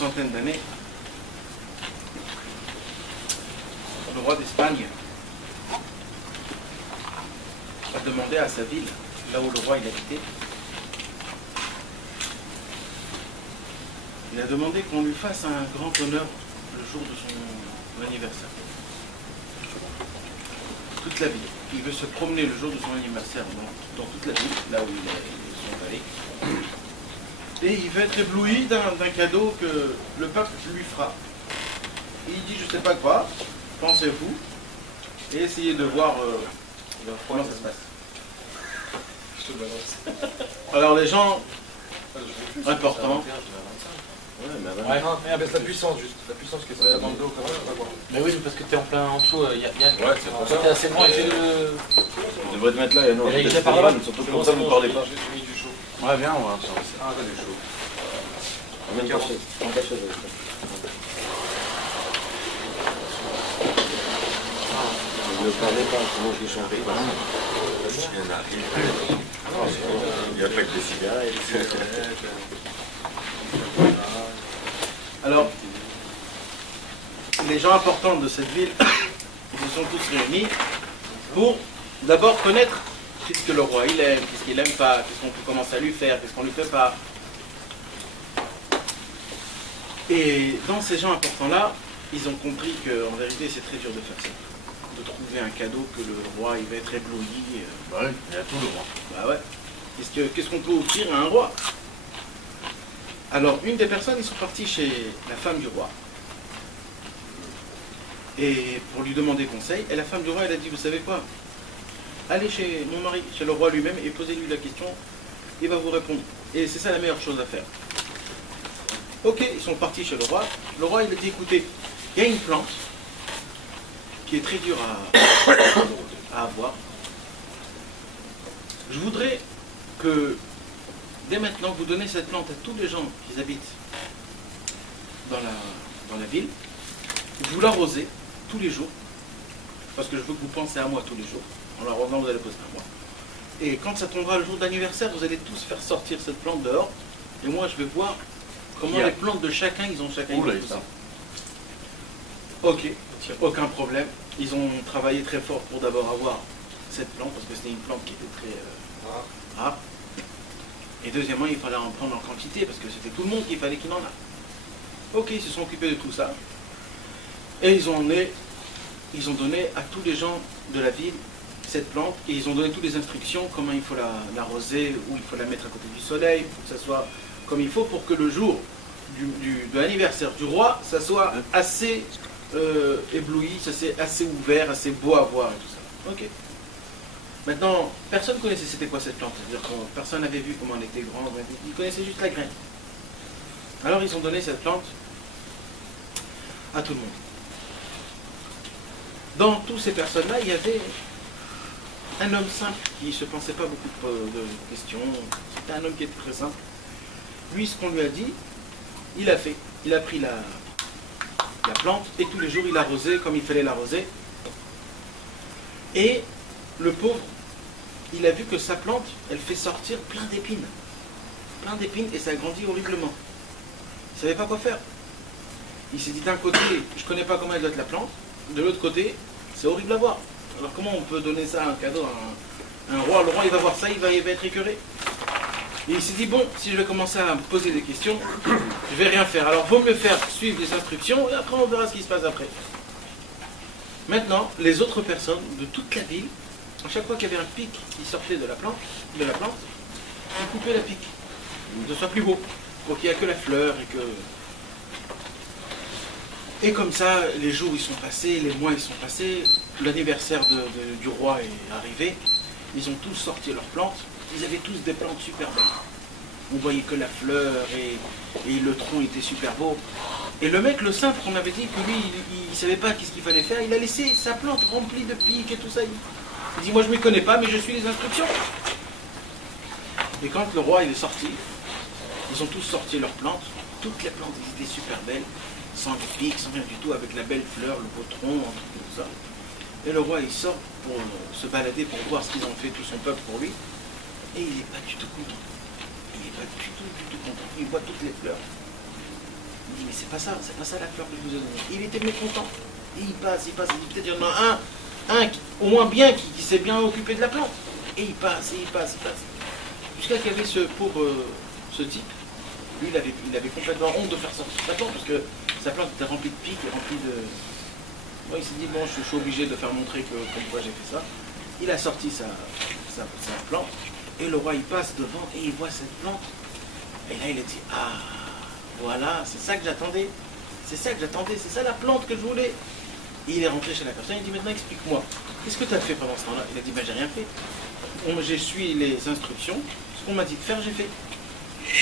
centaine d'années, le roi d'Espagne a demandé à sa ville, là où le roi il habitait, il a demandé qu'on lui fasse un grand honneur le jour de son anniversaire. Toute la ville. Il veut se promener le jour de son anniversaire dans toute la ville, là où ils sont allés. Et il va être ébloui d'un cadeau que le peuple lui fera. Et il dit, je ne sais pas quoi, pensez-vous, et essayez de voir comment ça se passe. Je te balance. Alors les gens importants, Ouais, mais baisse la puissance juste. La puissance que ça demande d'eau quand même, pas voir. Mais oui, parce que t'es en plein en dessous, Yann. Ouais, c'est pour ça. T'es assez loin, essaie de... Je devrais te mettre là et non, Et là, il je est par là. surtout comme ça vous ne parlez pas. J'ai mis du chaud. Ouais, viens, on va. Ah, t'as du chaud. Emmène ta chaise. Prends ta chaise avec toi. Ne me parlez pas, sinon je vais chanter. Il y en a. Il n'y a pas que des cigarettes. alors les gens importants de cette ville, ils se sont tous réunis pour d'abord connaître qu'est-ce que le roi il aime, qu'est-ce qu'il n'aime pas, qu'est-ce qu'on commence à lui faire, qu'est-ce qu'on lui fait pas. Et dans ces gens importants-là, ils ont compris qu'en vérité c'est très dur de faire ça. De trouver un cadeau que le roi il va être ébloui. Bah oui, il y a tout le roi. Bah ouais. Qu'est-ce qu'on peut offrir à un roi? Alors, une des personnes, ils sont partis chez la femme du roi. Et pour lui demander conseil, et la femme du roi, elle a dit, vous savez quoi? Allez chez mon mari, chez le roi lui-même, et posez-lui la question, il va vous répondre. Et c'est ça la meilleure chose à faire. Ok, ils sont partis chez le roi. Le roi, il a dit, écoutez, il y a une plante qui est très dure à avoir. Je voudrais que dès maintenant vous donnez cette plante à tous les gens qui habitent dans la ville. Vous l'arrosez tous les jours, parce que je veux que vous pensiez à moi tous les jours. En l'arrosant, vous allez penser à moi. Et quand ça tombera le jour d'anniversaire, vous allez tous faire sortir cette plante dehors. Et moi, je vais voir comment les plantes de chacun, ils ont chacun une ça. Ok, aucun problème. Ils ont travaillé très fort pour d'abord avoir cette plante, parce que c'était une plante qui était très rare. Et deuxièmement, il fallait en prendre en quantité, parce que c'était tout le monde qu'il fallait qu'il en a. Ok, ils se sont occupés de tout ça. Et ils ont donné à tous les gens de la ville cette plante, et ils ont donné toutes les instructions, comment il faut l'arroser, où il faut la mettre à côté du soleil, pour que ça soit comme il faut, pour que le jour de l'anniversaire du roi, ça soit assez ébloui, ça c'est assez ouvert, assez beau à voir et tout ça. Ok. Maintenant, personne ne connaissait c'était quoi cette plante, c'est-à-dire que personne n'avait vu comment elle était grande, ils connaissaient juste la graine. Alors ils ont donné cette plante à tout le monde. Dans toutes ces personnes-là, il y avait un homme simple qui ne se pensait pas beaucoup de questions, c'était un homme qui était très simple. Lui, ce qu'on lui a dit, il a fait. Il a pris la plante et tous les jours il arrosait comme il fallait l'arroser. Et le pauvre, il a vu que sa plante, elle fait sortir plein d'épines. Plein d'épines et ça grandit horriblement. Il ne savait pas quoi faire. Il s'est dit d'un côté, je ne connais pas comment elle doit être la plante. De l'autre côté, c'est horrible à voir. Alors comment on peut donner ça, un cadeau à un roi? Le roi il va voir ça, il va être écœuré. Et il s'est dit, bon, si je vais commencer à me poser des questions, je vais rien faire. Alors, vaut mieux faire suivre les instructions, et après on verra ce qui se passe après. Maintenant, les autres personnes de toute la ville, à chaque fois qu'il y avait un pic qui sortait de la plante, ils coupaient la pique, pour que ce soit plus beau, pour qu'il n'y ait que la fleur et que... Et comme ça, les jours ils sont passés, les mois ils sont passés, l'anniversaire du roi est arrivé, ils ont tous sorti leurs plantes. Ils avaient tous des plantes super belles. On voyait que la fleur et le tronc était super beau. Et le mec, le simple, on avait dit que lui, il ne savait pas qu'est-ce qu'il fallait faire. Il a laissé sa plante remplie de pics et tout ça. Il dit, moi je ne m'y connais pas, mais je suis les instructions. Et quand le roi il est sorti, ils ont tous sorti leurs plantes. Toutes les plantes elles étaient super belles, sans les pics, sans rien du tout, avec la belle fleur, le beau tronc, tout ça. Et le roi il sort pour se balader, pour voir ce qu'ils ont fait, tout son peuple pour lui. Et il n'est pas du tout content. Il n'est pas du tout content. Il voit toutes les fleurs. Il dit, mais c'est pas ça la fleur que je vous ai donnée. Il était mécontent. Et il passe, il dit peut-être il y en a un au moins bien, qui s'est bien occupé de la plante. Et il passe. Jusqu'à qu'il y avait ce pauvre, ce type. Lui, il avait complètement honte de faire sortir sa plante, parce que sa plante était remplie de pics, remplie de... Bon, il s'est dit, bon, je suis obligé de faire montrer pourquoi j'ai fait ça. Il a sorti sa plante, et le roi, il passe devant, et il voit cette plante. Et là, il a dit, ah, voilà, c'est ça que j'attendais. C'est ça la plante que je voulais. Et il est rentré chez la personne, il dit, maintenant, explique-moi, qu'est-ce que tu as fait pendant ce temps-là? Il a dit, ben, j'ai rien fait. J'ai suivi les instructions, ce qu'on m'a dit de faire, j'ai fait.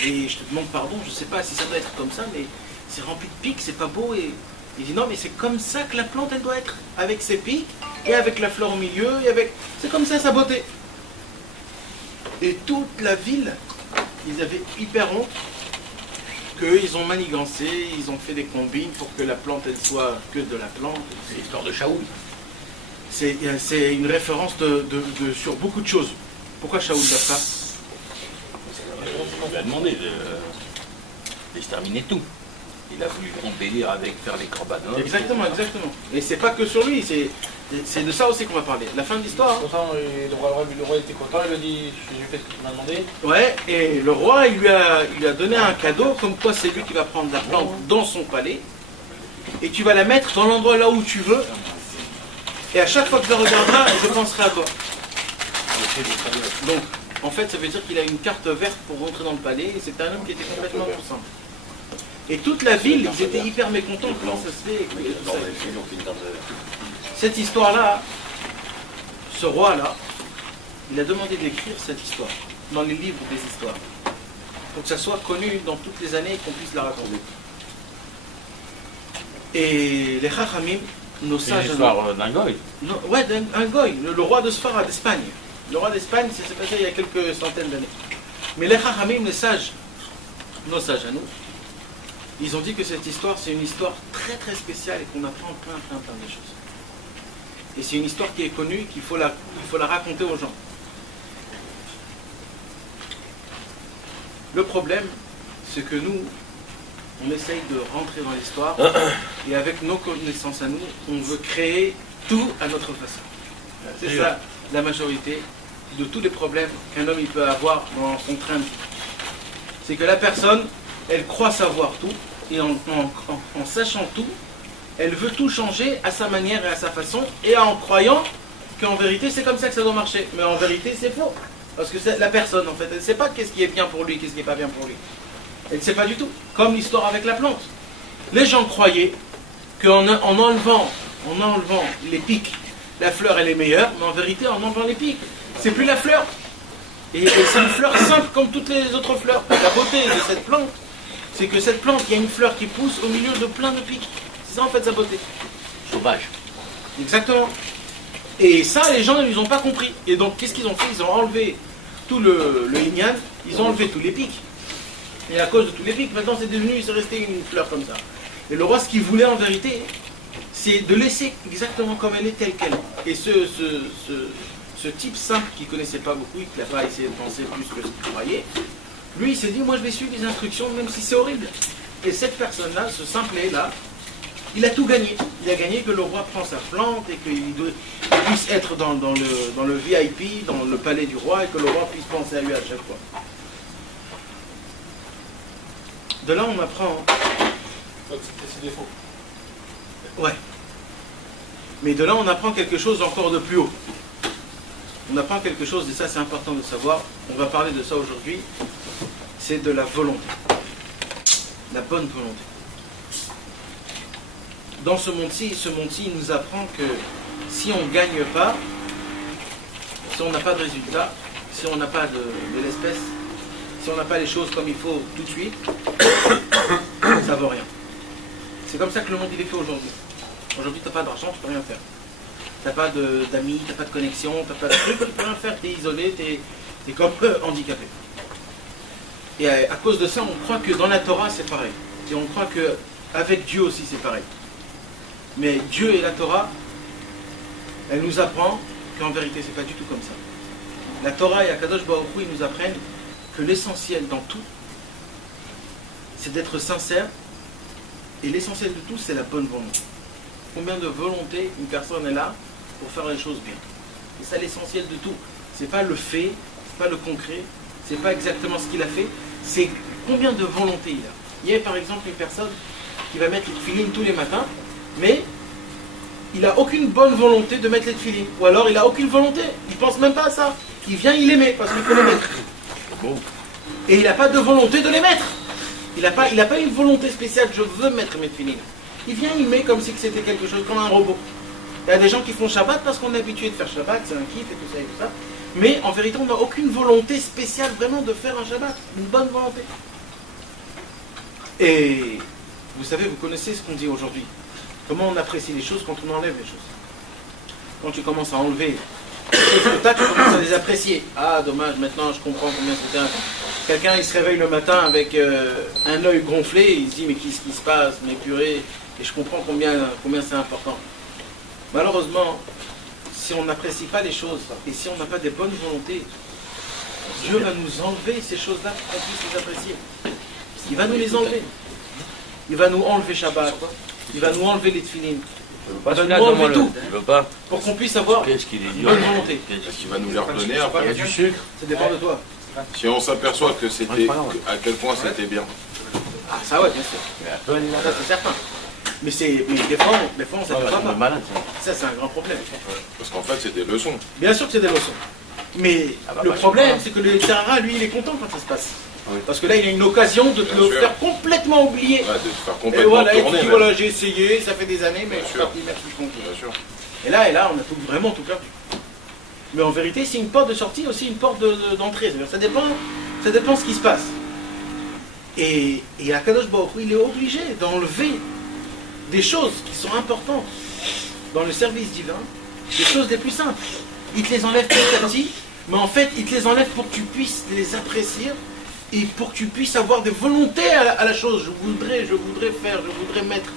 Et je te demande pardon, je ne sais pas si ça doit être comme ça, mais c'est rempli de pics, c'est pas beau. Et il dit non, mais c'est comme ça que la plante, elle doit être, avec ses pics, et avec la fleur au milieu, et avec... C'est comme ça sa beauté. Et toute la ville, ils avaient hyper honte qu'eux, ils ont manigancé, ils ont fait des combines pour que la plante, elle soit que de la plante. C'est l'histoire de Shaoul. C'est une référence sur beaucoup de choses. Pourquoi Shaoul fait ça? On lui a demandé d'exterminer tout. Il a voulu embellir avec faire les corbanotes. Exactement. Et c'est pas que sur lui, c'est de ça aussi qu'on va parler. La fin de l'histoire. Le roi était content, il lui a dit, j'ai fait ce que tu m'as demandé. Ouais, et le roi, il lui a donné un cadeau, comme quoi c'est lui qui va prendre la plante dans son palais, et tu vas la mettre dans l'endroit là où tu veux, et à chaque fois que je la regarderai, je penserai à toi. Donc, en fait, ça veut dire qu'il a une carte verte pour rentrer dans le palais, et c'est un homme qui était complètement innocent. Et toute la ville, ils étaient hyper mécontents, comment ça se fait. Cette histoire-là, ce roi-là, il a demandé d'écrire cette histoire, dans les livres des histoires, pour que ça soit connu dans toutes les années et qu'on puisse la raconter. Et les Chachamim, nos sages... C'est l'histoire d'un goy. Ouais, un goy, le roi de Sfara d'Espagne. Le roi d'Espagne, ça s'est passé il y a quelques centaines d'années. Mais les Chachamim, les sages, nos sages à nous, ils ont dit que cette histoire, c'est une histoire très très spéciale et qu'on apprend plein de choses. Et c'est une histoire qui est connue, qu'il faut la raconter aux gens. Le problème, c'est que nous, on essaye de rentrer dans l'histoire et avec nos connaissances à nous, on veut créer tout à notre façon. C'est ça la majorité de tous les problèmes qu'un homme il peut avoir dans son train de vie. C'est que la personne, elle croit savoir tout, et en sachant tout, elle veut tout changer à sa manière et à sa façon, et en croyant qu'en vérité c'est comme ça que ça doit marcher. Mais en vérité c'est faux. Parce que la personne, en fait, elle ne sait pas qu'est-ce qui est bien pour lui, qu'est-ce qui n'est pas bien pour lui. Elle ne sait pas du tout. Comme l'histoire avec la plante. Les gens croyaient qu'en enlevant les pics, la fleur elle est meilleure, mais en vérité en enlevant les pics, c'est plus la fleur. Et c'est une fleur simple comme toutes les autres fleurs. La beauté de cette plante, c'est que cette plante, il y a une fleur qui pousse au milieu de plein de pics. C'est ça en fait sa beauté. Sauvage. Exactement. Et ça, les gens, ils n'ont pas compris. Et donc, qu'est-ce qu'ils ont fait? Ils ont enlevé tout le Inyan, ils ont enlevé tous les pics. Et à cause de tous les pics, maintenant c'est devenu, c'est resté une fleur comme ça. Et le roi, ce qu'il voulait en vérité, c'est de laisser exactement comme elle est, telle qu'elle est. Et ce type simple qui ne connaissait pas beaucoup, qui n'a pas essayé de penser plus que ce qu'il croyait, lui, il s'est dit, moi je vais suivre les instructions, même si c'est horrible. Et cette personne-là, ce simplet-là, il a tout gagné. Il a gagné que le roi prend sa plante et qu'il puisse être dans le VIP, dans le palais du roi, et que le roi puisse penser à lui à chaque fois. De là, on apprend... C'est ses défauts. Ouais. Mais de là, on apprend quelque chose encore de plus haut. On apprend quelque chose, et ça c'est important de savoir, on va parler de ça aujourd'hui, c'est de la volonté. La bonne volonté. Dans ce monde-ci, il nous apprend que si on ne gagne pas, si on n'a pas de résultat, si on n'a pas de l'espèce, si on n'a pas les choses comme il faut tout de suite, ça ne vaut rien. C'est comme ça que le monde il est fait aujourd'hui. Aujourd'hui, tu n'as pas d'argent, tu ne peux rien faire. Tu n'as pas d'amis, tu n'as pas de connexion, tu n'as pas de trucs, tu ne peux rien faire, tu es isolé, tu es comme handicapé. Et à cause de ça, on croit que dans la Torah, c'est pareil. Et on croit qu'avec Dieu aussi, c'est pareil. Mais Dieu et la Torah, elle nous apprend qu'en vérité, c'est pas du tout comme ça. La Torah et Akadosh Baruch Hu, ils nous apprennent que l'essentiel dans tout, c'est d'être sincère Et l'essentiel de tout, c'est la bonne volonté. Combien de volonté une personne est là pour faire les choses bien. Et ça l'essentiel de tout. C'est pas le fait, c'est pas le concret, c'est pas exactement ce qu'il a fait, c'est combien de volonté il a. Il y a par exemple une personne qui va mettre les tefilines tous les matins, mais il n'a aucune bonne volonté de mettre les tefilines. Ou alors il n'a aucune volonté, il ne pense même pas à ça. Il vient, il les met parce qu'il faut les mettre. Et il n'a pas de volonté de les mettre. Il n'a pas une volonté spéciale, je veux mettre mes tefilines. Il vient, il met comme si c'était quelque chose, comme un robot. Il y a des gens qui font Shabbat parce qu'on est habitué de faire Shabbat, c'est un kiff et tout ça et tout ça. Mais en vérité, on n'a aucune volonté spéciale vraiment de faire un Shabbat. Une bonne volonté. Et vous savez, vous connaissez ce qu'on dit aujourd'hui. Comment on apprécie les choses quand on enlève les choses. Quand tu commences à enlever les choses que tu as, tu commences à les apprécier. Ah, dommage, maintenant je comprends combien c'était important. Quelqu'un, il se réveille le matin avec un œil gonflé, il se dit, mais qu'est-ce qui se passe, mais purée, et je comprends combien c'est important. Malheureusement, si on n'apprécie pas les choses, et si on n'a pas des bonnes volontés, Dieu va nous enlever ces choses-là pour qu'on puisse les apprécier. Il va nous les enlever. Il va nous enlever Shabbat. Il va nous enlever les tefilines. Il va nous enlever tout. Pour qu'on puisse avoir une bonne volonté. Est-ce qu'il va nous les redonner après? Il y a du sucre. Ça dépend de toi. Si on s'aperçoit que c'était, à quel point c'était bien. Ah, ça ouais, bien sûr. Ça c'est certain. Mais des fois ça ne va pas. Ça c'est un grand problème. Parce qu'en fait c'est des leçons. Bien sûr que c'est des leçons. Mais le problème c'est que le Tara, lui, il est content quand ça se passe. Parce que là, il a une occasion de te le faire complètement oublier. Ouais, de te faire Et complètement voilà, tourner. et puis voilà, j'ai essayé, ça fait des années, mais je suis parti, merci, Bien sûr. Et là, on a vraiment tout perdu. Mais en vérité, c'est une porte de sortie, aussi une porte d'entrée. Ça dépend ce qui se passe. Et Akadosh Baruch Hu, il est obligé d'enlever des choses qui sont importantes dans le service divin, des choses les plus simples. Il te les enlève petit à petit, mais en fait, il te les enlève pour que tu puisses les apprécier et pour que tu puisses avoir des volontés à la chose. Je voudrais faire, je voudrais mettre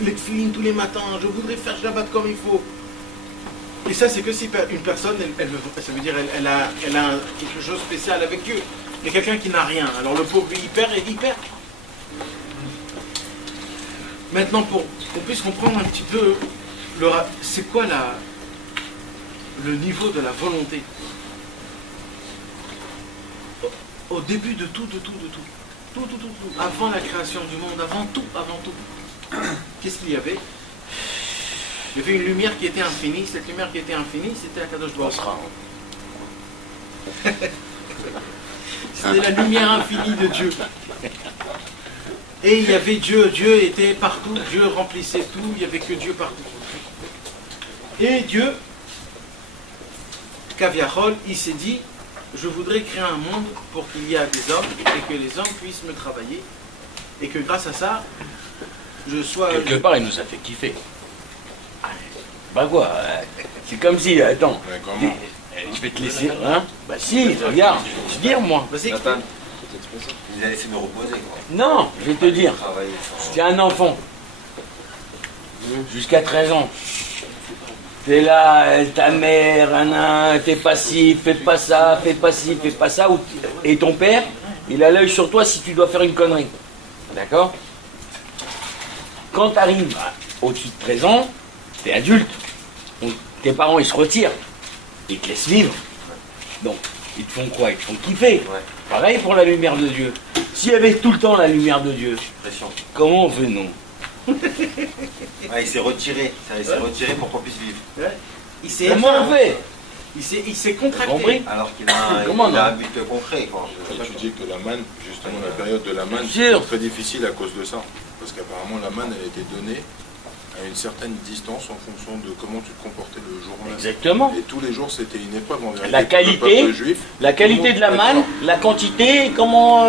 les tefilines tous les matins, je voudrais faire Shabbat comme il faut. Et ça, c'est que si une personne, ça veut dire elle a quelque chose de spécial avec Dieu. Il y a quelqu'un qui n'a rien. Alors le pauvre, lui, il perd et il perd. Maintenant, pour qu'on puisse comprendre un petit peu, c'est quoi le niveau de la volonté. Au début de tout, avant la création du monde, avant tout, qu'est-ce qu'il y avait? Il y avait une lumière qui était infinie. Cette lumière qui était infinie, c'était Akadosh Baruch Hu. C'était la lumière infinie de Dieu. Et il y avait Dieu. Dieu était partout. Dieu remplissait tout. Il n'y avait que Dieu partout. Et Dieu, Kaviachol, il s'est dit, je voudrais créer un monde pour qu'il y ait des hommes et que les hommes puissent me travailler. Et que grâce à ça, je sois... Quelque part, il nous a fait kiffer. Bah quoi, c'est comme si, attends, je vais te laisser, hein? Bah si, regarde, je vais te dire moi. Vas-y, Il a laissé me reposer quoi. Non, je vais te dire, c'est un enfant, jusqu'à 13 ans. T'es là, ta mère, t'es passif, fais pas ça, fais pas ci, fais pas ça. Et ton père, il a l'œil sur toi si tu dois faire une connerie. D'accord? Quand tu arrives au-dessus de 13 ans, t'es adulte. Donc, tes parents, ils se retirent. Ils te laissent vivre. Donc, ils te font quoi? Ils te font kiffer. Ouais. Pareil pour la lumière de Dieu. S'il y avait tout le temps la lumière de Dieu, comment on fait, non? Ouais, il s'est retiré. Il s'est retiré pour qu'on puisse vivre. Ouais. Comment on fait? Il s'est contracté. Compris? Alors qu'il a un but concret. Quoi. Tu dis que la manne, justement la période de la manne, c'est très difficile à cause de ça. Parce qu'apparemment la manne, elle était donnée à une certaine distance en fonction de comment tu te comportais le jour-là. Exactement. Et tous les jours, c'était une épreuve en vérité. La qualité, la qualité de la manne, la quantité, comment...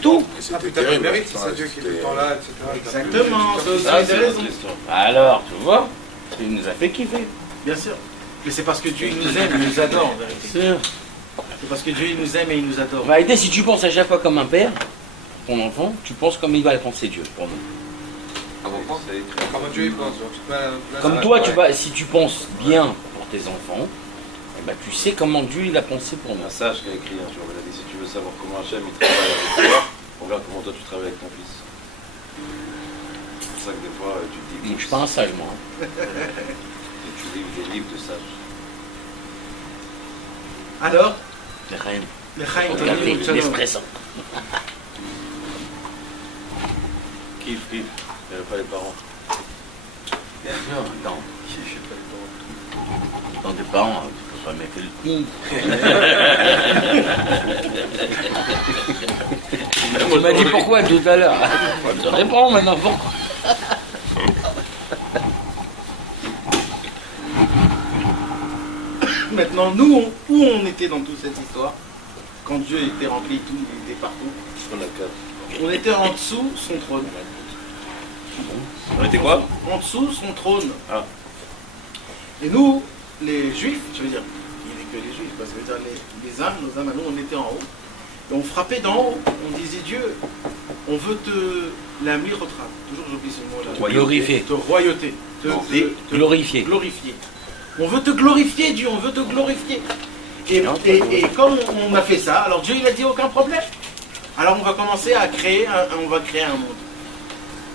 tout. C'était terrible. C'est ça Dieu qui est tout le temps là, etc. Exactement, ça c'est raison. Alors, tu vois, il nous a fait kiffer. Bien sûr. Mais c'est parce que Dieu il nous aime, il nous adore en vérité. C'est parce que Dieu il nous aime et il nous adore. En réalité, si tu penses à chaque fois comme un père, ton enfant, tu penses comme il va le penser Dieu pour nous. Comment Dieu il pense. Comme toi, si tu penses bien pour tes enfants, eh ben, tu sais comment Dieu il a pensé pour nous. Un sage qui a écrit un jour, il a dit si tu veux savoir comment Hachem il travaille avec toi, regarde comment toi tu travailles avec ton fils. ça que des fois, tu te dis... Je suis pas un sage, moi. Et tu lis des livres de sages. Alors, Rien. les Chaim, Regardez, l'espresso. Kiff. Il n'y avait pas les parents. Bien sûr, attends. Je sais pas les parents. Dans tes parents, tu peux pas mettre le coup. Tu m'as dit pourquoi tout à l'heure. Je te réponds maintenant pourquoi. maintenant, nous, où on était dans toute cette histoire, quand Dieu était rempli, tout, il était partout. On était en dessous son trône. On était quoi? En dessous son trône. Ah. Et nous, les juifs, je veux dire, il n'y avait que les juifs, parce que les âmes, nos âmes à nous, on était en haut. Et on frappait d'en haut, on disait Dieu, on veut te la mirotra. Toujours j'oublie ce mot-là. Glorifier. Te royauté. Te Glorifier. glorifier. On veut te glorifier, Dieu, on veut te glorifier. Et comme on a fait ça, alors Dieu il a dit aucun problème. Alors on va commencer à créer on va créer un monde.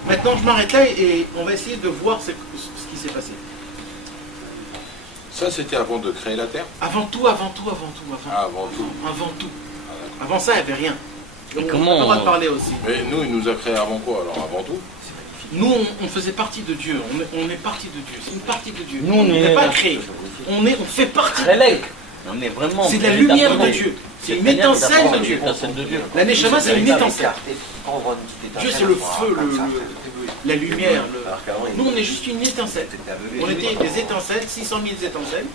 Maintenant je m'arrête là et on va essayer de voir ce qui s'est passé. Ça, c'était avant de créer la Terre? Avant tout. Ah, avant tout. Avant tout. Avant ça, il n'y avait rien. Et on comment va te parler aussi. Mais nous, il nous a créé avant quoi, alors? Avant tout? Nous, on faisait partie de Dieu. On est partie de Dieu. C'est une partie de Dieu. Nous, on n'est est pas créé. On fait partie de Relègue. On est vraiment. C'est de la lumière de Dieu. C'est une étincelle de Dieu. La Neshama, c'est une étincelle. Dieu, c'est le feu, la lumière. Nous, on est juste une étincelle. On était des étincelles, 600 000 étincelles.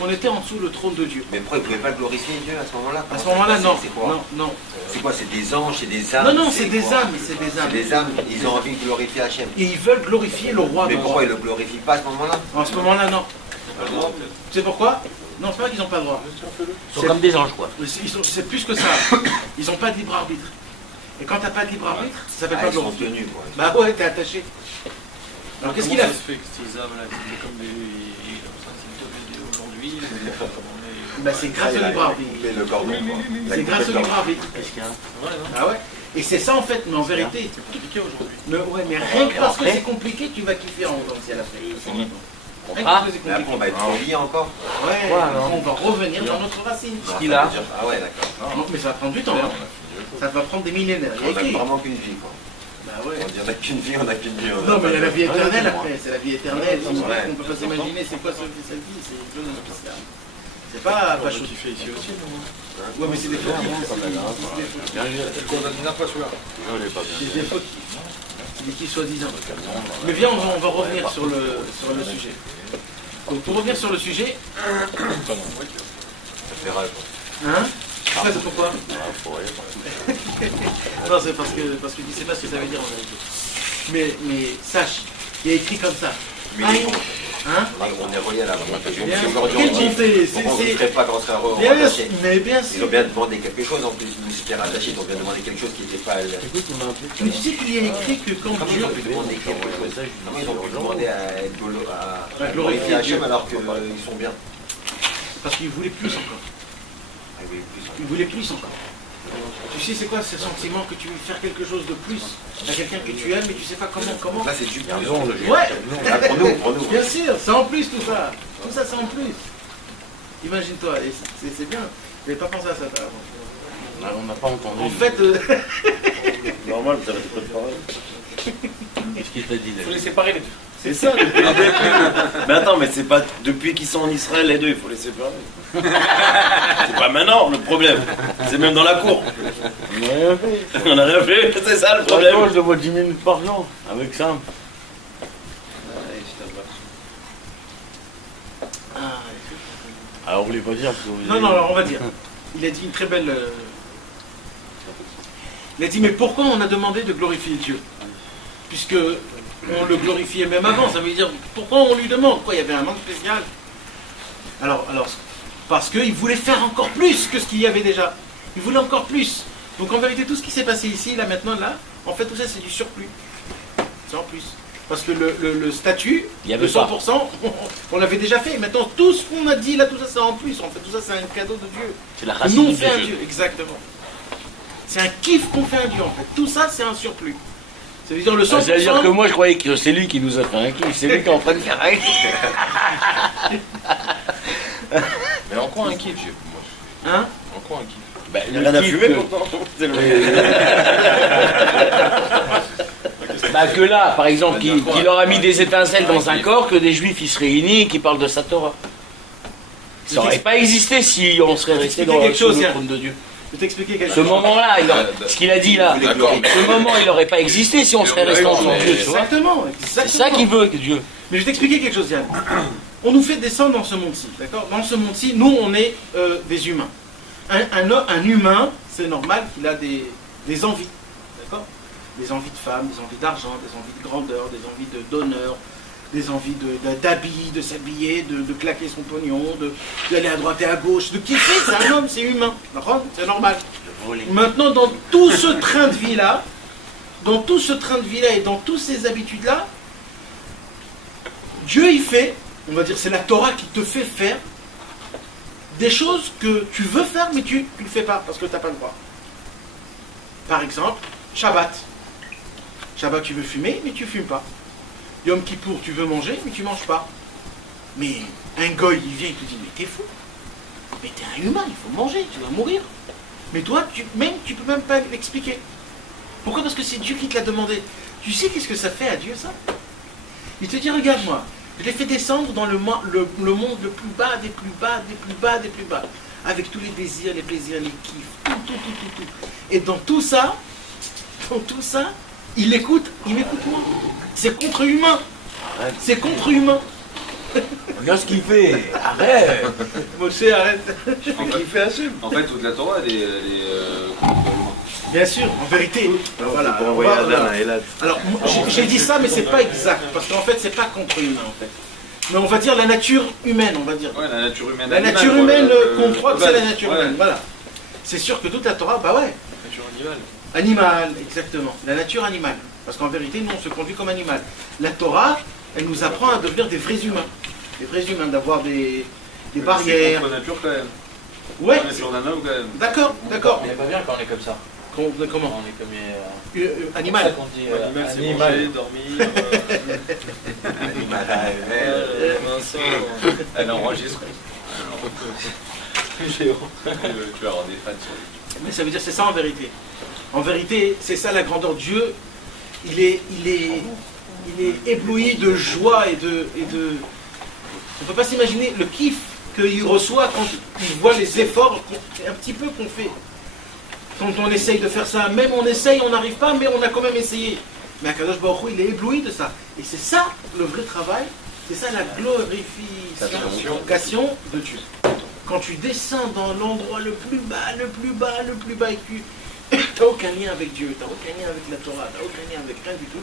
On était en dessous le trône de Dieu. Mais pourquoi ils ne pouvaient pas glorifier Dieu à ce moment-là? À ce moment-là, non. C'est quoi? Non. C'est quoi? C'est des anges, c'est des âmes? Non, c'est des âmes. C'est des âmes. C'est des âmes, ils ont envie de glorifier Hachem. Et ils veulent glorifier le roi. Mais pourquoi ils ne le glorifient pas à ce moment-là? En ce moment-là, non. Tu sais pourquoi? Non, c'est pas qu'ils n'ont pas le droit. Ils sont comme des anges, quoi. C'est plus que ça. Ils n'ont pas de libre arbitre. Et quand tu n'as pas de libre arbitre, ça s'appelle pas Ils sont glorifier. tenus, quoi. Bah ouais, t'es attaché. Alors qu'est-ce qu'il a Comment ça se fait que ces âmes-là, c'est comme des aujourd'hui, Bah c'est grâce au libre arbitre. Le cordon, quoi. C'est grâce au libre arbitre. Ah ouais. Et c'est ça en fait, mais en vérité. c'est compliqué aujourd'hui. Ouais, mais rien que parce que c'est compliqué, tu vas kiffer en haut dans le ciel après. Rien que Ah, parce que c'est Mais après, on va compliqué. être liés encore. Ouais, on va revenir dans notre racine. Ce qu'il a. Ah ouais, d'accord. Non, mais ça va prendre du temps. Hein. Ça va prendre des millénaires. Il y a On n'a écrit. vraiment qu'une vie, quoi. Bah ouais. On dit on n'a qu'une vie, on n'a qu'une vie. Non, mais il y a la vie éternelle après. C'est la vie éternelle. Ouais. On ne peut pas s'imaginer c'est quoi cette vie. C'est une chose spéciale. C'est pas On va chaud. kiffer ici aussi, non? Ouais, mais c'est des faux kiffs. On a dit n'importe quoi. C'est des faux kiffs. C'est des kiffs soi-disant. Mais viens, on va revenir sur le sujet. Donc pour revenir sur le sujet, Ça fait rage, quoi. hein? C'est pourquoi? Non, c'est parce que tu sais pas ce que ça veut dire en vérité. Mais sache, il y a écrit comme ça. Mais Aïe. Hein? on est reliés à la Bien, aujourd'hui, quelle bonté, on ne ferait pas grand frère bien rattaché. mais bien Ils sûr. ont bien demandé quelque chose en plus, ils nous étaient rattachés, ils ont bien demandé quelque chose qui n'était pas. Mais tu sais qu'il y a écrit que quand Comment ils Dieu ont pu demander quelque chose? Comment ils ont pu demander à glorifier Dieu. Hachem alors qu'ils sont bien? parce qu'il voulait plus encore. Ah oui, plus. Il voulait plus encore. Tu sais c'est quoi ce sentiment que tu veux faire quelque chose de plus à quelqu'un que tu aimes mais tu sais pas comment. Là, c'est du bien. Ouais. Là, pour nous. Bien sûr, c'est en plus tout ça. Tout ça c'est en plus. Imagine-toi, et c'est bien. J'avais pas pensé à ça avant. On n'a pas entendu. En fait, Normal, vous arrêtez pas de parler. Qu'est-ce qu'il t'a dit Il faut là? les séparer les deux. C'est ça. Mais attends, mais c'est pas depuis qu'ils sont en Israël les deux, il faut les séparer. C'est pas maintenant le problème. C'est même dans la cour. On n'a rien fait. On a rien fait, c'est ça le problème. Attends, je dois 10 minutes par jour avec ça. Alors vous voulez pas dire parce que vous non, alors on va dire. Il a dit une très belle. Il a dit mais pourquoi on a demandé de glorifier Dieu? Puisque on le glorifiait même avant, ça veut dire pourquoi on lui demande? Quoi, il y avait un manque spécial? Alors, parce qu'il voulait faire encore plus que ce qu'il y avait déjà. Il voulait encore plus. Donc en vérité, tout ce qui s'est passé ici, là, maintenant, là, en fait, tout ça, c'est du surplus. C'est en plus. Parce que le statut Il y avait de 100%, on l'avait déjà fait. Maintenant, tout ce qu'on a dit là, tout ça, c'est en plus. En fait, tout ça, c'est un cadeau de Dieu. C'est la Que racine nous, on du fait un Dieu. Dieu, exactement. C'est un kiff qu'on fait un Dieu, en fait. Tout ça, c'est un surplus. Ça veut dire le 100%. C'est-à-dire que moi je croyais que c'est lui qui nous a fait un kiff, c'est lui qui est en train de faire un kiff. Mais en quoi un kiff, moi Hein? En quoi un kiff? Bah, Il n'y a rien à kiff fumer que- pourtant. C'est le- Bah que là, par exemple, qu'il leur a mis des étincelles dans un corps, que des juifs ils se réunissent et qui parlent de sa Torah. Ça n'aurait pas existé si on serait resté dans quelque sous chose, le Yann. trône de Dieu. Je vais t'expliquer quelque Ce chose. moment-là, ce qu'il a dit là, D'accord, mais- ce moment il n'aurait pas existé si on serait resté en dessous de Dieu, tu vois. Exactement, C'est ça qu'il veut, que Dieu. Mais je vais t'expliquer quelque chose, Yann. On nous fait descendre dans ce monde-ci, d'accord? Dans ce monde-ci, nous, on est des humains. Un humain, c'est normal qu'il a des envies, d'accord? Des envies de femme, des envies d'argent, des envies de grandeur, des envies d'honneur, des envies d'habiller, de s'habiller, de claquer son pognon, d'aller à droite et à gauche, de kiffer, c'est un homme, c'est humain, d'accord? C'est normal. Maintenant, dans tout ce train de vie-là, et dans toutes ces habitudes-là, Dieu il fait, on va dire, c'est la Torah qui te fait faire des choses que tu veux faire, mais tu ne le fais pas parce que tu n'as pas le droit. Par exemple, Shabbat. Shabbat, tu veux fumer, mais tu ne fumes pas. Yom Kippour, tu veux manger, mais tu ne manges pas. Mais un goy, il vient, il te dit, mais t'es fou. Mais t'es un humain, il faut manger, tu vas mourir. Mais toi, tu peux même pas l'expliquer. Pourquoi? Parce que c'est Dieu qui te l'a demandé. Tu sais qu'est-ce que ça fait à Dieu, ça? Il te dit, regarde-moi, je l'ai fait descendre dans le monde le plus bas, des plus bas, des plus bas, des plus bas. Avec tous les désirs, les plaisirs, les kiffs, tout. Et dans tout ça, il m'écoute moi. C'est contre-humain. C'est contre-humain. Regarde ce qu'il fait. Arrête. Moshe, arrête. Il fait assume. En fait, toute la Torah, elle est Bien sûr, en vérité. Voilà, Pour on envoyer va- Adam à Elad. Alors, j'ai dit ça, mais c'est pas exact, parce qu'en fait, c'est pas contre-humain, en fait. Mais on va dire la nature humaine, on va dire. Ouais, la nature humaine. La animale, nature quoi, humaine le- qu'on croit que c'est la nature ouais. humaine, voilà. C'est sûr que toute la Torah, bah ouais, Nature animale. animal, exactement. La nature animale. Parce qu'en vérité, nous, on se conduit comme animal. La Torah, elle nous apprend à devenir des vrais humains. Des vrais humains, d'avoir des barrières. C'est contre nature quand même. Ouais, La nature d'un homme quand même. d'accord. On n'est pas bien quand on est comme ça. Comment On est comme Animal. C'est ça qu'on dit, Animal, c'est animal. manger, dormir. Vincent, elle enregistre. Tu vas avoir des fans sur YouTube. Mais ça veut dire c'est ça en vérité. En vérité, c'est ça la grandeur. Dieu, il est ébloui de joie et de. On ne peut pas s'imaginer le kiff qu'il reçoit quand il voit les efforts un petit peu qu'on fait. Quand on essaye de faire ça, même on essaye, on n'arrive pas, mais on a quand même essayé. Mais Akadosh Baruch Hu, il est ébloui de ça. Et c'est ça le vrai travail, c'est ça la glorification de Dieu. Quand tu descends dans l'endroit le plus bas, et que tu n'as aucun lien avec Dieu, tu n'as aucun lien avec la Torah, tu n'as aucun lien avec rien du tout,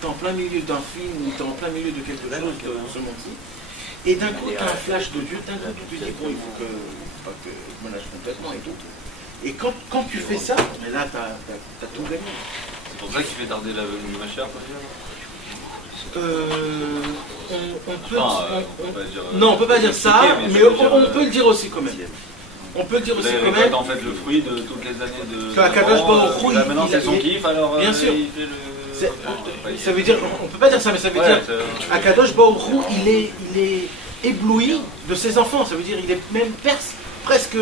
tu es en plein milieu d'un film ou tu es en plein milieu de quelque chose dans ce monde-ci, et d'un coup tu as un flash de Dieu, d'un coup tu te dis bon, il faut que je me lâche complètement et tout. Et quand tu fais ça, mais là tu as tout gagné. C'est pour ça qu'il fait tarder la venue du Mashiach. Non, on peut pas dire ça, mais on peut le dire aussi quand même. On peut le dire Vous aussi avez quand même. récolté en fait le fruit de toutes les années de. Qu'Akadosh Baruch Hu, Là, maintenant il a- c'est son kiff, alors Bien sûr. il fait le. Ça veut dire, on peut pas dire ça, mais ça veut dire, Akadosh Baruch Hu, il est ébloui de ses enfants. Ça veut dire, il est même presque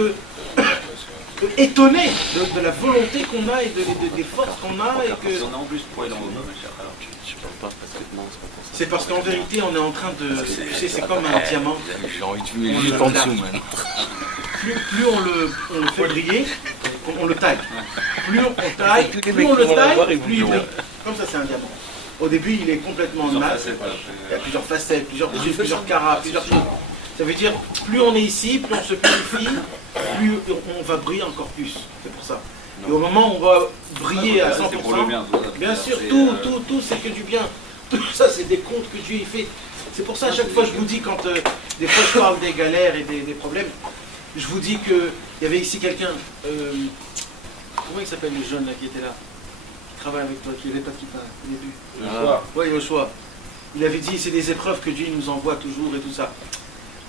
étonné de la volonté qu'on a et des forces qu'on a. Et que... On a en plus pourquoi il en veut pas, Mashiach, alors. C'est parce qu'en vérité, on est en train de. Tu sais, c'est comme un diamant. J'ai envie de fumer juste en dessous, man. Plus on le fait briller, on le taille. Plus on taille, plus on le taille, plus il brille. Comme ça, c'est un diamant. Au début, il est complètement en mat. Il y a plusieurs facettes, plusieurs carats, plusieurs choses. Ça veut dire, plus on est ici, plus on se purifie, plus on va briller encore plus. C'est pour ça. Et au moment où on va briller à 100%, C'est pour le bien, tout ça. bien sûr, C'est, tout, c'est que du bien. Tout ça, c'est des comptes que Dieu y fait. C'est pour ça, à chaque fois, je vous dis, quand des fois je parle des galères et des problèmes, je vous dis qu'il y avait ici quelqu'un, comment il s'appelle le jeune là qui était là, qui travaille avec toi, qui n'avait pas de kippa au début. Oui, Yoshua. Il avait dit, c'est des épreuves que Dieu nous envoie toujours et tout ça.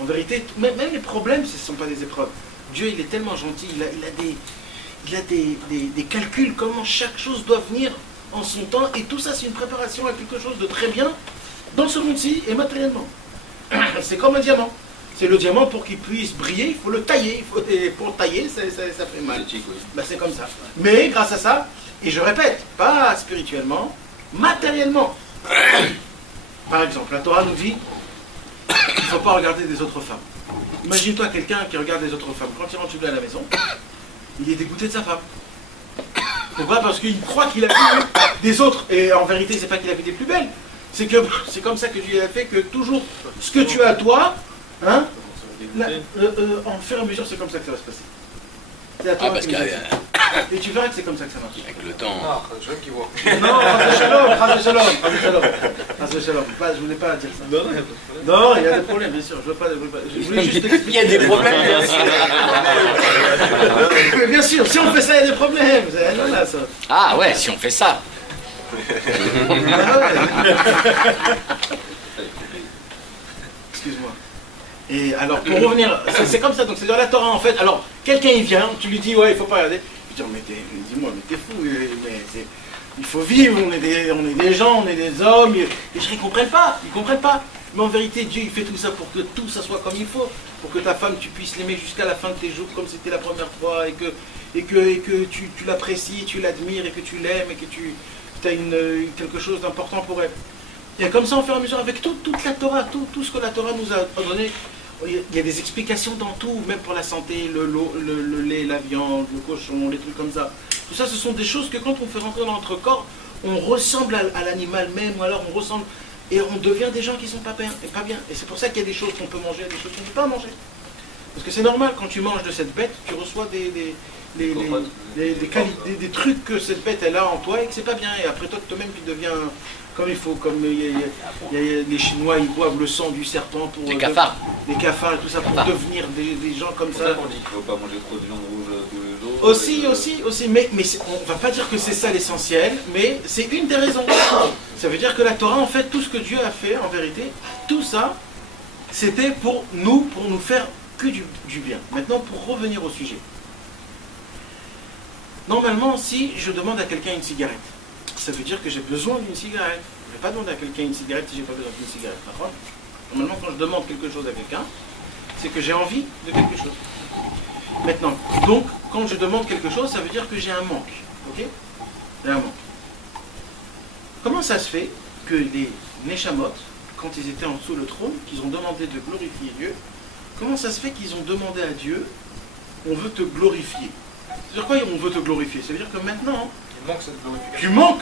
En vérité, même les problèmes, ce ne sont pas des épreuves. Dieu, il est tellement gentil, il a des calculs, comment chaque chose doit venir en son temps, et tout ça c'est une préparation à quelque chose de très bien dans ce monde-ci et matériellement. C'est comme un diamant. C'est le diamant, pour qu'il puisse briller, il faut le tailler. Et pour le tailler, ça fait mal. Ben, c'est comme ça. Mais grâce à ça, et je répète, pas spirituellement, matériellement. Par exemple, la Torah nous dit qu'il ne faut pas regarder des autres femmes. Imagine-toi quelqu'un qui regarde les autres femmes. Quand il rentre chez lui à la maison, il est dégoûté de sa femme. Pourquoi? Parce qu'il croit qu'il a vu des autres. Et en vérité, c'est pas qu'il a vu des plus belles. C'est comme ça que Dieu a fait, que toujours ce que tu as toi, hein, en fur et à mesure, c'est comme ça que ça va se passer. C'est à toi parce que et tu verras que c'est comme ça que ça marche. avec le temps. Non, je veux qu'il voit. Non, Chaz Shalom. Je voulais pas dire ça. Non, il y a des problèmes, bien sûr. Je voulais juste expliquer. Il y a des problèmes, bien sûr. Bien sûr, si on fait ça, il y a des problèmes. Non, là, ça. Ah ouais, si on fait ça. Excuse-moi. Et alors, pour revenir, c'est comme ça, donc c'est dans la Torah en fait. Alors, quelqu'un il vient, tu lui dis, ouais, il faut pas regarder. Je dis, mais dis-moi, mais t'es fou, mais il faut vivre, on est des gens, on est des hommes, et ils comprennent pas, Mais en vérité, Dieu, il fait tout ça pour que tout ça soit comme il faut, pour que ta femme, tu puisses l'aimer jusqu'à la fin de tes jours, comme c'était la première fois, et que tu l'apprécies, tu l'admires, et que tu l'aimes, et que tu as quelque chose d'important pour elle. Et comme ça, on fait à mesure avec toute la Torah, tout ce que la Torah nous a donné. Il y a des explications dans tout, même pour la santé, le lait, la viande, le cochon, les trucs comme ça. Tout ça, ce sont des choses que quand on fait rentrer dans notre corps, on ressemble à l'animal même, ou alors on ressemble, et on devient des gens qui sont pas bien. Et c'est pour ça qu'il y a des choses qu'on peut manger, des choses qu'on ne peut pas manger. Parce que c'est normal, quand tu manges de cette bête, tu reçois des trucs que cette bête elle a en toi et que c'est pas bien. Et après toi-même tu deviens comme il faut, comme les Chinois ils boivent le sang du serpent pour des cafards. Des cafards et tout ça pour devenir des gens comme ça. On dit qu'il ne faut pas manger trop de viande rouge tous les jours. Aussi, mais on va pas dire que c'est ça l'essentiel, mais c'est une des raisons. Ça veut dire que la Torah, en fait, tout ce que Dieu a fait, en vérité, tout ça, c'était pour nous faire que du bien. Maintenant, pour revenir au sujet. Normalement, si je demande à quelqu'un une cigarette, ça veut dire que j'ai besoin d'une cigarette. Je ne vais pas demander à quelqu'un une cigarette si je n'ai pas besoin d'une cigarette. Normalement, quand je demande quelque chose à quelqu'un, c'est que j'ai envie de quelque chose. Maintenant, donc, quand je demande quelque chose, ça veut dire que j'ai un manque. Ok? J'ai un manque. Comment ça se fait que les Neshamot, quand ils étaient en dessous le trône, qu'ils ont demandé de glorifier Dieu, comment ça se fait qu'ils ont demandé à Dieu, on veut te glorifier? C'est-à-dire quoi on veut te glorifier? Ça veut dire que maintenant, tu manques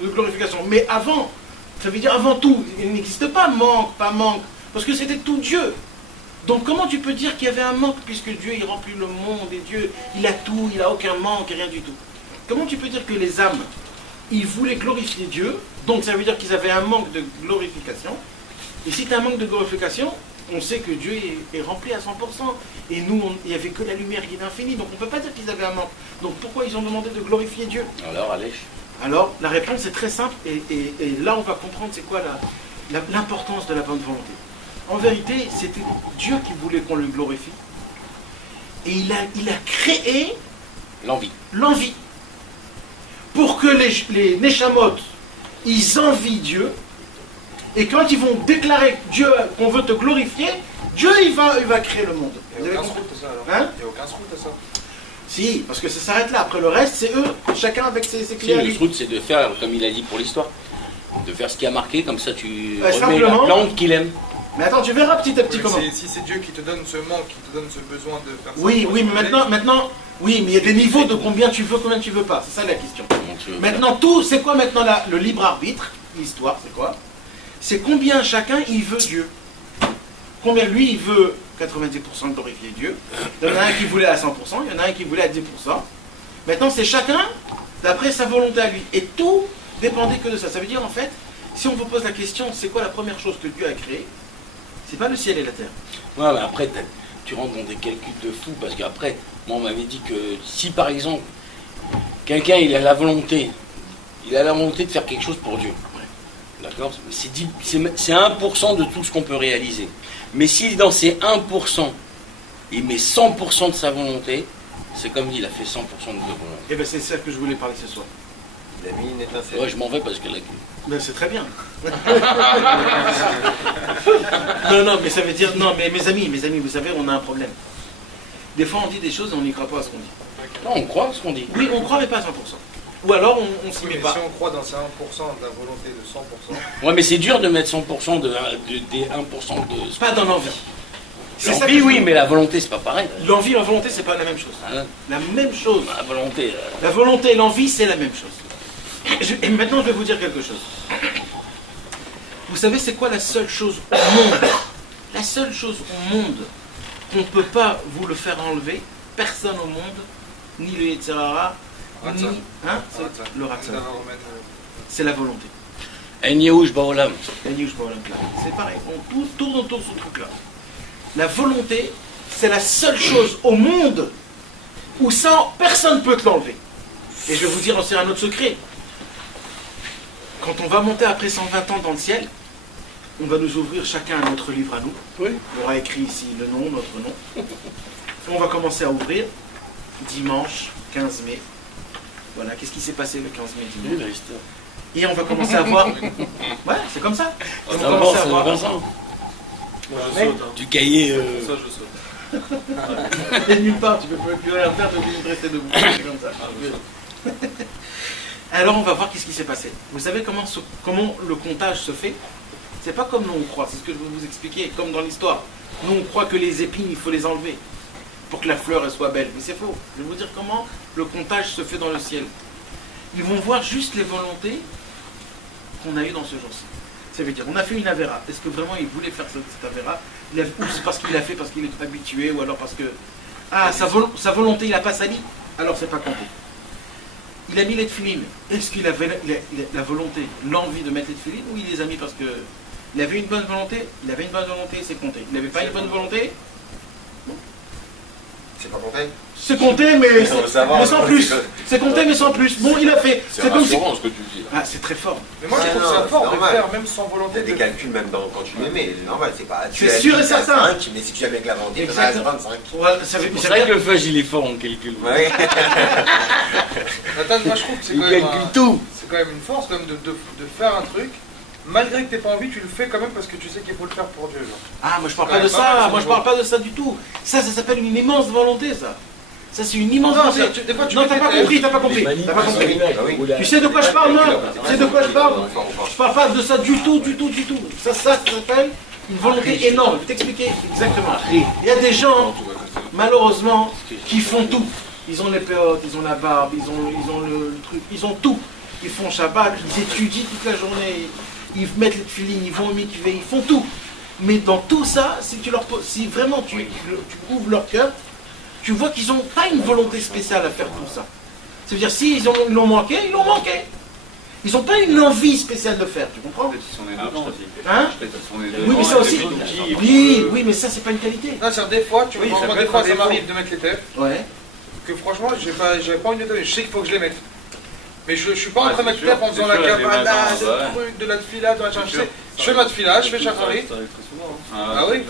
de glorification. Mais avant, ça veut dire avant tout, il n'existe pas manque, parce que c'était tout Dieu. Donc comment tu peux dire qu'il y avait un manque, puisque Dieu il remplit le monde, et Dieu il a tout, il n'a aucun manque, et rien du tout. Comment tu peux dire que les âmes, ils voulaient glorifier Dieu, donc ça veut dire qu'ils avaient un manque de glorification. Et si tu as un manque de glorification, on sait que Dieu est rempli à 100%. Et nous, il n'y avait que la lumière qui est infinie. Donc on ne peut pas dire qu'ils avaient un manque. Donc pourquoi ils ont demandé de glorifier Dieu? Alors, la réponse est très simple. Et là, on va comprendre c'est quoi l'importance de la bonne volonté. En vérité, c'était Dieu qui voulait qu'on le glorifie. Et il a créé l'envie. Pour que les Neshamot, ils envient Dieu. Et quand ils vont déclarer Dieu qu'on veut te glorifier, Dieu il va créer le monde. Il n'y a aucun srout à ça alors. Hein? Il n'y a aucun srout à ça. Si, parce que ça s'arrête là. Après le reste, c'est eux, chacun avec ses clés. Le truc, c'est de faire, comme il a dit pour l'histoire, de faire ce qui a marqué, comme ça tu remets simplement, la plante qu'il aime. Mais attends, tu verras petit à petit comment. Si c'est Dieu qui te donne ce manque, qui te donne ce besoin de faire ça. Oui, mais maintenant, oui, mais il y a des niveaux de combien tu veux pas. C'est ça la question. Maintenant, c'est quoi maintenant le libre arbitre? L'histoire, c'est quoi? C'est combien chacun il veut Dieu. Combien lui il veut 90% glorifier Dieu. Il y en a un qui voulait à 100%, il y en a un qui voulait à 10%. Maintenant c'est chacun d'après sa volonté à lui. Et tout dépendait que de ça. Ça veut dire en fait, si on vous pose la question, c'est quoi la première chose que Dieu a créée? C'est pas le ciel et la terre. Ouais, mais après tu rentres dans des calculs de fou, parce qu'après, moi on m'avait dit que si par exemple, quelqu'un il a la volonté de faire quelque chose pour Dieu. D'accord? C'est 1% de tout ce qu'on peut réaliser. Mais si dans ces 1%, il met 100% de sa volonté, c'est comme il a fait 100% de sa volonté. Et bien c'est ça que je voulais parler ce soir. Il a mis une étincelle. Ouais, je m'en vais parce que la... Ben, c'est très bien. non, mais ça veut dire... Non, mais mes amis, vous savez, on a un problème. Des fois, on dit des choses et on n'y croit pas à ce qu'on dit. Non, on croit ce qu'on dit. Oui, on croit, mais pas à 100%. Ou alors, on s'y met Mais pas. si on croit dans ces 1% de la volonté de 100%, Ouais, mais c'est dur de mettre 100% des 1% de... Pas dans l'envie. C'est ça L'envie, que oui, je- mais la volonté, c'est pas pareil. L'envie et la volonté, c'est pas la même chose. Hein. La même chose. La volonté... La volonté et l'envie, c'est la même chose. Et maintenant, je vais vous dire quelque chose. Vous savez, c'est quoi la seule chose au monde? La seule chose au monde qu'on ne peut pas vous le faire enlever, personne au monde, ni le Yetzirara, ni hein, c'est le Ratzon. C'est la volonté. En Yehush Baolam. C'est pareil, on tout tourne autour de ce truc-là. La volonté, c'est la seule chose au monde où ça, personne ne peut te l'enlever. Et je vais vous dire aussi un autre secret. Quand on va monter après 120 ans dans le ciel, on va nous ouvrir chacun notre livre à nous. Oui. On aura écrit ici le nom, notre nom. Et on va commencer à ouvrir dimanche 15 mai. Voilà, qu'est-ce qui s'est passé le 15 mai Oui, dimanche? la histoire. Et on va commencer à voir. Ouais, c'est comme ça. Et on va D'abord, commencer à c'est voir. Vincent. moi je saute. Hein. Du cahier... Ça, je saute. T'es nulle part, tu peux plus rien faire, t'es obligé de rester debout. C'est comme ça. Alors on va voir qu'est-ce qui s'est passé. Vous savez comment le comptage se fait? C'est pas comme nous on croit, c'est ce que je vais vous expliquer, comme dans l'histoire. Nous on croit que les épines, il faut les enlever pour que la fleur elle soit belle. Mais c'est faux. Je vais vous dire comment le comptage se fait dans le ciel. Ils vont voir juste les volontés qu'on a eues dans ce jour-ci. Ça veut dire, on a fait une avéra. Est-ce que vraiment il voulait faire cette avéra? Ou c'est parce qu'il l'a fait, parce qu'il est habitué, ou alors parce que... Ah, sa volonté, il n'a pas sali, alors c'est pas compté. Il a mis les tefilines. Est-ce qu'il avait la volonté, l'envie de mettre les tefilines, ou il les a mis parce que... Il avait une bonne volonté, c'est compté. Il n'avait pas une bonne volonté, C'est pas compté? c'est compté, mais, On veut savoir, mais sans c'est plus. que- C'est compté, mais sans plus. Bon, il a fait. C'est comme si... rassurant ce que tu dis. Ah, c'est très fort. Mais moi je trouve non, ça c'est fort de normal. faire même sans Il y volonté. a des calculs même quand tu les mets, c'est normal, c'est pas... C'est sûr et certain. 5, mais si tu as avec la volonté, tu en as Exactement. 25. Ouais, ça veut C'est ça vrai veut que dire- le fudge, il est fort en calcul. Ouais. Attends, moi je trouve que c'est Il quand même calcule tout. c'est quand même une force quand même de faire un truc. Malgré que t'aies pas envie, tu le fais quand même parce que tu sais qu'il faut le faire pour Dieu. Genre. Ah, moi je parle Ouais, pas de pas ça. mal, Moi je c'est parle pas de ça du tout. Ça s'appelle une immense volonté, ça. Ça c'est une immense Non, volonté. des fois, tu Non, mets t'as tes pas têtes. compris, t'as pas compris. T'as pas compris. Tu sais de quoi je parle, moi? Tu sais de quoi je parle? Je parle pas de ça du tout. Ça s'appelle une volonté énorme. Je vais t'expliquer exactement. Il y a des gens, malheureusement, qui font tout. Ils ont les péotes, ils ont la barbe, ils ont le truc, ils ont tout. Ils font Shabbat, ils étudient toute la journée, ils mettent les tefilines, ils vont au mikvé, ils font tout. Mais dans tout ça, si vraiment tu ouvres leur cœur, tu vois qu'ils n'ont pas une volonté spéciale à faire tout ça. Ça veut dire, s'ils l'ont manqué, ils l'ont manqué. Ils n'ont pas une envie spéciale de faire, tu comprends? Hein? Oui, mais ça aussi. Oui, mais ça, c'est pas une qualité. Non, c'est des fois, tu vois, Oui, ça moi, peut des être fois un ça défaut. m'arrive de mettre les têtes, Ouais. que franchement, j'avais pas envie de les mettre. Je sais qu'il faut que je les mette. Mais je suis pas en Ouais, train de mettre c'est les têtes en sûr, faisant c'est la sûr, il y a des cabana, magasins, ouais. le truc, de la tefila, de machin. C'est sûr. Je fais ma tefila, je fais Shachari. Ça arrive très souvent. Ah oui?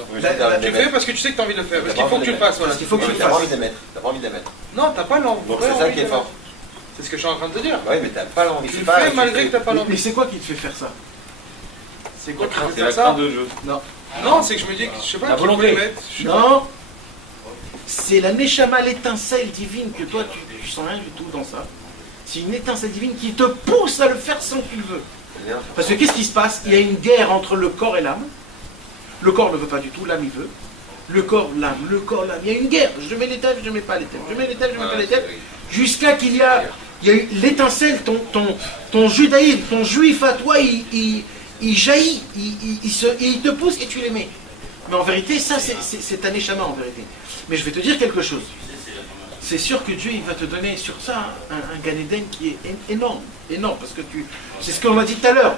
Tu fais parce que tu sais que t'as envie de le faire. Parce qu'il faut que tu le fasses, voilà. Parce qu'il faut que tu le T'as pas fasses. envie de les mettre. T'as pas envie de les mettre. Non, t'as pas l'envie. Donc c'est ça qui est fort. C'est ce que je suis en train de te dire. Ouais, mais t'as pas l'envie. Tu C'est le pas. fais malgré que t'as pas Mais l'envie. c'est quoi qui te fait faire ça? C'est quoi qui C'est fait la faire ça? crainte de jeu. Non, c'est que je me dis que je sais pas La qui peut volonté. les mettre. Je sais pas. Non. C'est la Neshama, l'étincelle divine que toi, tu sens rien du tout dans ça. C'est une étincelle divine qui te pousse à le faire sans que tu le veux. Parce que qu'est-ce qui se passe? Il y a une guerre entre le corps et l'âme. Le corps ne veut pas du tout, l'âme il veut. Le corps, l'âme, le corps, l'âme. Il y a une guerre. Je mets les têtes, je mets pas les têtes. Je mets les têtes, je mets pas les têtes. Jusqu'à qu'il y a eu l'étincelle, ton judaïsme, ton juif à toi, il jaillit, il te pousse et tu les mets. Mais en vérité, ça c'est ta neshama en vérité. Mais je vais te dire quelque chose. C'est sûr que Dieu il va te donner sur ça un Gan Eden qui est énorme, parce que c'est ce qu'on a dit tout à l'heure.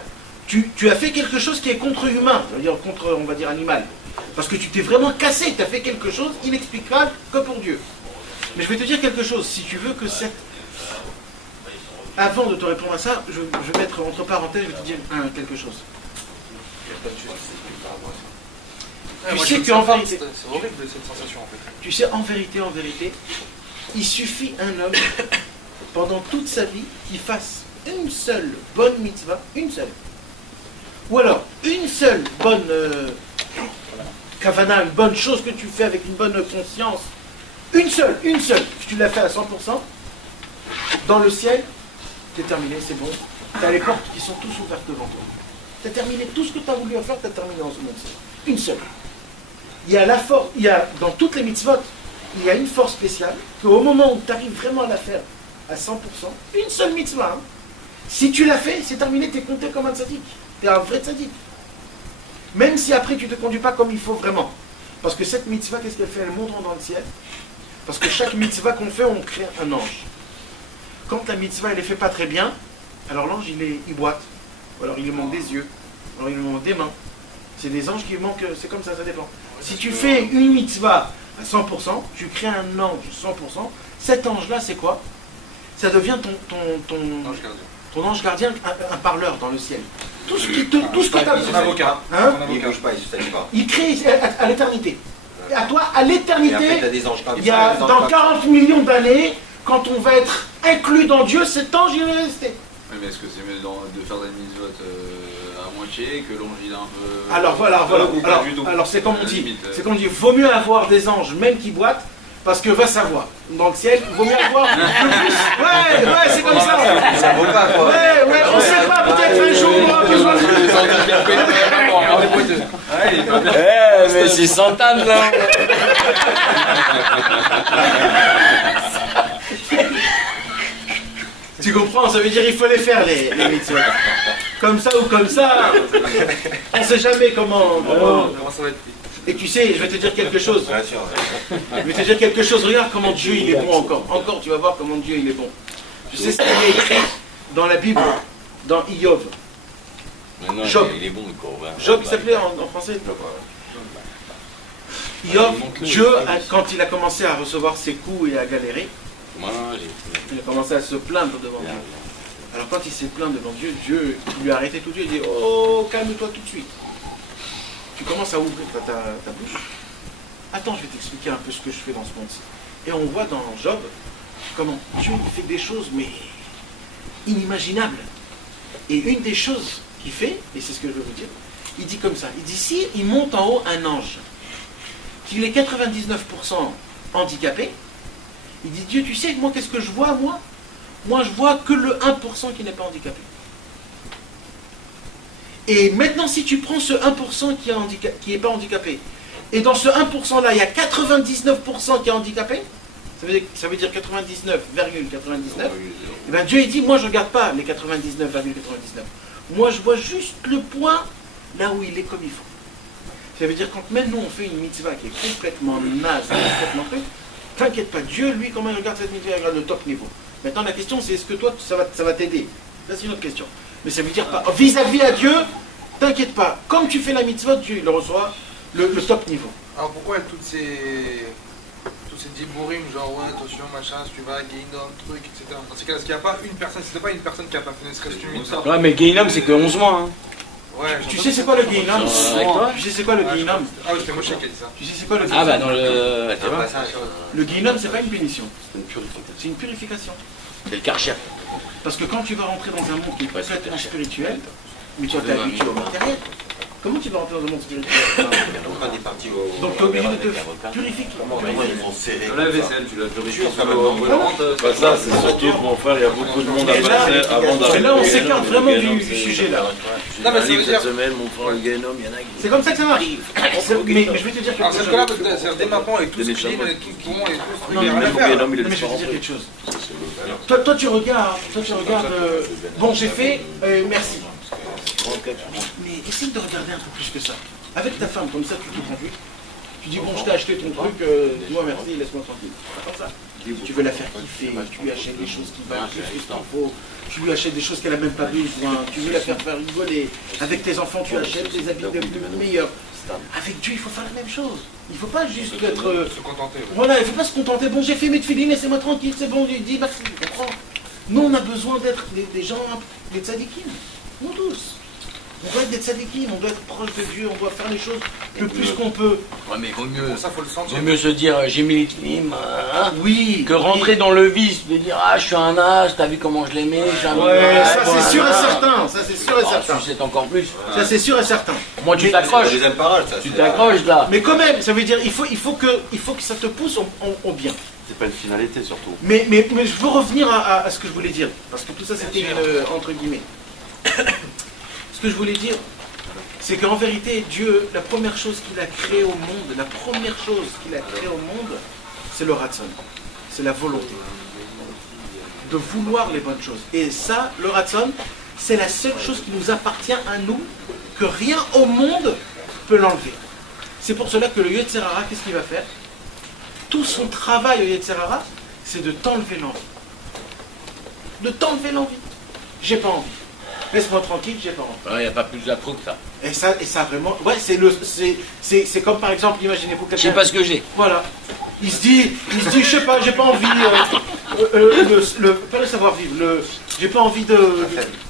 Tu as fait quelque chose qui est contre-humain, c'est-à-dire contre, on va dire, animal. Parce que tu t'es vraiment cassé, tu as fait quelque chose inexplicable que pour Dieu. Mais je vais te dire quelque chose, si tu veux que cette... Avant de te répondre à ça, je vais mettre entre parenthèses, je vais te dire quelque chose. Tu sais qu'en vérité... C'est horrible cette sensation en fait. Tu sais, en vérité, il suffit un homme, pendant toute sa vie, qu'il fasse une seule bonne mitzvah, une seule. Ou alors, une seule bonne kavana, une bonne chose que tu fais avec une bonne conscience, une seule, tu l'as fait à 100%, dans le ciel, c'est terminé, c'est bon. Tu as les portes qui sont tous ouvertes devant toi. Tu as terminé tout ce que tu as voulu faire, tu as terminé en ce monde. Une seule. Il y a la force, dans toutes les mitzvot, il y a une force spéciale, qu'au moment où tu arrives vraiment à la faire à 100%, une seule mitzvah, hein, si tu l'as fait, c'est terminé, tu es compté comme un tzaddik. Tu es un vrai tzaddik. Même si après tu ne te conduis pas comme il faut vraiment. Parce que cette mitzvah, qu'est-ce qu'elle fait? Elle monte dans le ciel. Parce que chaque mitzvah qu'on fait, on crée un ange. Quand la mitzvah, elle est faite pas très bien, alors l'ange, il boite. Ou alors il lui manque des yeux. Ou alors il lui manque des mains. C'est des anges qui manquent, c'est comme ça dépend. Si tu fais une mitzvah à 100%, tu crées un ange 100%, cet ange-là, c'est quoi? Ça devient ton ange gardien, un parleur dans le ciel. Tout ce que tu as Son avocat. Hein? Il bouge pas, il se salit pas. Il crée à l'éternité. À toi, à Et l'éternité, après, t'as des anges comme il y a dans 40 millions d'années, quand on va être inclus dans Dieu, cet ange, il va rester. Oui, mais est-ce que c'est mieux de faire des mitzvot à moitié que l'ange il est un peu. Alors voilà, alors c'est comme on dit, vaut mieux avoir des anges, même qui boitent, parce que va savoir. Dans le ciel, il vaut mieux avoir le plus. Ouais, c'est comme ça. Ça vaut pas, quoi. Ouais, on sait pas, peut-être un jour on aura besoin de. Mais c'est Santane là. Tu comprends, ça veut dire qu'il faut les faire les mitzvot. Comme ça ou comme ça, on sait jamais comment ça va être. Et tu sais, je vais te dire quelque chose. Bien sûr. Je vais te dire quelque chose, regarde comment Dieu il est bon encore. Encore, tu vas voir comment Dieu il est bon. Tu sais ce qu'il est écrit dans la Bible, dans Iov. Job. Il est bon, le Corvin. Job, il s'appelait en français Iov, Dieu, quand il a commencé à recevoir ses coups et à galérer, il a commencé à se plaindre devant Dieu. Alors quand il s'est plaint devant Dieu, Dieu lui a arrêté tout Dieu, il dit « Oh, calme-toi tout de suite. Tu commences à ouvrir ta bouche. Attends, je vais t'expliquer un peu ce que je fais dans ce monde-ci. » Et on voit dans Job comment Dieu il fait des choses, mais inimaginables. Et une des choses qu'il fait, et c'est ce que je veux vous dire, il dit comme ça, il dit si il monte en haut un ange, qu'il est 99% handicapé, il dit Dieu, tu sais, moi qu'est-ce que je vois, moi je vois que le 1% qui n'est pas handicapé. Et maintenant, si tu prends ce 1% qui n'est pas handicapé, et dans ce 1% là, il y a 99% qui est handicapé, ça veut dire 99,99, et bien Dieu il dit, moi je ne regarde pas les 99,99. Moi je vois juste le point là où il est comme il faut. Ça veut dire quand même nous on fait une mitzvah qui est complètement naze, complètement truc, t'inquiète pas, Dieu lui comment il regarde cette mitzvah, il regarde le top niveau. Maintenant la question c'est est-ce que toi ça va t'aider? Ça c'est une autre question. Mais ça veut dire pas, vis-à-vis à Dieu, t'inquiète pas, comme tu fais la mitzvah, Dieu il reçoit le top niveau. Alors pourquoi toutes ces dibourim, genre ouais, attention, machin, si tu vas, Guéinom, truc, etc. Dans ces cas-là, est-ce qu'il n'y a pas une personne, si c'est pas une personne qui a pas fait ne serait-ce qu'une mitzvah? Ouais, mais Guéinom c'est que 11 mois. Hein. Ouais, tu sais c'est quoi le Guéinom? Tu sais c'est quoi le Guéinom? Ah oui, c'était Moshe qui a dit ça. Tu sais c'est quoi le Guéinom? Ah bah dans le. Le Guéinom c'est pas une punition, c'est une purification. C'est le Karcher. Parce que quand tu vas rentrer dans un monde qui est complètement spirituel, mais tu vas t'habituer au matériel. Comment tu vas rentrer dans un monde spirituel? On est parti au. Donc tu es obligé de te purifier. Ils vont serrer. La vaisselle, tu l'as purifié. Ça, c'est surtout que mon frère, il y a beaucoup de monde à passer avant d'arriver. Et là on s'écarte vraiment du sujet là. Non, mais ça veut dire. Cette semaine, mon frère, le Guénom, il y en a qui. C'est comme ça que ça marche. Mais je vais te dire Alors, quelque c'est que là, chose. dès maintenant, avec tout ce qu'il dit, avec tout le monde et tout ce Non, truc, il y a rien à mais faire. je vais te dire quelque chose. Toi tu regardes, bon j'ai fait, merci. Mais essaye de regarder un peu plus que ça. Avec ta femme, comme ça tu te conduis. Tu dis bon je t'ai acheté ton truc, dis-moi merci, laisse-moi tranquille. Pas comme ça. Tu veux la faire kiffer, tu lui achètes des choses qui valent plus que ce qu'il faut, tu lui achètes des choses qu'elle n'a même pas besoin, tu veux la faire rigoler. Avec tes enfants tu achètes des habits de meilleurs. Avec Dieu il faut faire la même chose. Il ne faut pas juste être... Se contenter. Voilà, il ne faut pas se contenter. Bon j'ai fait mes tefilines, laissez-moi tranquille, c'est bon, il dit merci, tu comprends. Nous on a besoin d'être des gens, des tzadikim. Nous tous. On doit être des tzadikim, on doit être proche de Dieu, on doit faire les choses le plus qu'on peut. Ouais, mais vaut mieux, Pour ça, faut le sentir. vaut mieux se dire j'ai mis les clim, hein, Oui. que rentrer dans le vice, de dire ah je suis un as, t'as vu comment je l'aimais, j'ai un Ouais, ça c'est sûr et certain. Ça c'est sûr et certain. Tu sais encore plus. Ça c'est sûr et certain. Moi tu Mais- t'accroches, Deuxième parole, ça. tu c'est- t'accroches là. Mais quand même, ça veut dire il faut que ça te pousse au bien. C'est pas une finalité surtout. Mais je veux revenir à ce que je voulais dire. Parce que tout ça c'était entre guillemets. Ce que je voulais dire, c'est qu'en vérité, Dieu, la première chose qu'il a créée au monde, c'est le ratson. C'est la volonté. De vouloir les bonnes choses. Et ça, le ratson, c'est la seule chose qui nous appartient à nous, que rien au monde peut l'enlever. C'est pour cela que le Yetzer Hara, qu'est-ce qu'il va faire? Tout son travail au Yetzer Hara, c'est de t'enlever l'envie. De t'enlever l'envie. J'ai pas envie. Laisse-moi tranquille, j'ai pas envie. Il n'y a pas plus d'appro que ça. Et ça vraiment, ouais, c'est comme par exemple, imaginez-vous Je quelqu'un. sais pas ce que j'ai. Voilà. Il se dit, je sais pas, j'ai pas envie, pas le savoir-vivre, j'ai pas envie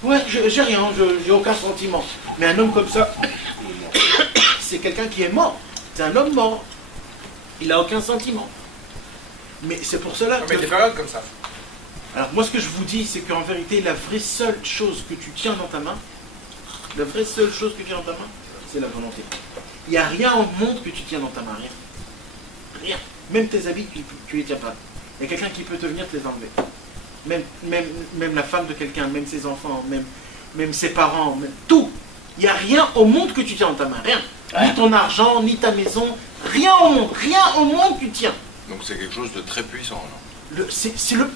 ouais, j'ai rien, j'ai aucun sentiment. Mais un homme comme ça, c'est quelqu'un qui est mort. C'est un homme mort. Il a aucun sentiment. Mais c'est pour cela Mais que... des périodes comme ça. Alors moi ce que je vous dis, c'est qu'en vérité, la vraie seule chose que tu tiens dans ta main, c'est la volonté. Il n'y a rien au monde que tu tiens dans ta main, rien. Rien. Même tes habits, tu les tiens pas. Il y a quelqu'un qui peut te venir te les enlever. Même la femme de quelqu'un, même ses enfants, même ses parents, même tout. Il n'y a rien au monde que tu tiens dans ta main, rien. Ni ton argent, ni ta maison, rien au monde tu tiens. Donc c'est quelque chose de très puissant. Alors. Il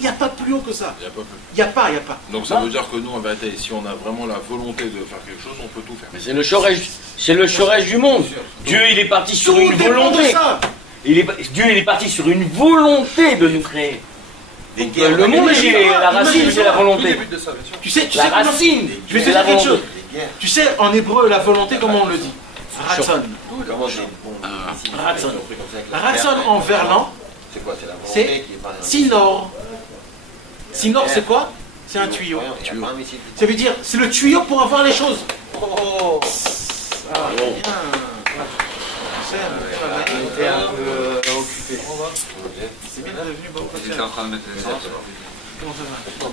n'y a pas plus haut que ça. Il n'y a pas plus. Il n'y a pas. Donc ça veut dire que nous, en vérité, si on a vraiment la volonté de faire quelque chose, on peut tout faire. Mais c'est le chorège du monde. Dieu il est parti sur Tout une dépend de volonté. ça. Dieu il est parti sur une volonté de nous créer. Des Donc, guerres, le monde, la racine, imagine-toi, c'est la Tout le volonté. but de ça, bien sûr. Tu sais La comment- racine, Je vais te c'est dire la quelque volonté. chose. des guerres. Tu sais, en hébreu, la volonté, comment on le dit? Ratson. Comment j'ai bon, ici, Ratson. compris comme ça avec La la ratson guerre. en verlan, C'est quoi? C'est la volonté c'est qui est pas. sinor. Sinor, c'est quoi? C'est un tuyau. Il y a pas un missile. Ça veut dire, c'est le tuyau pour avoir les choses. Oh. Ah, bien. On était un peu occupés. C'est bien devenu bon. J'étais en train de mettre l'essence. Comment ça va? On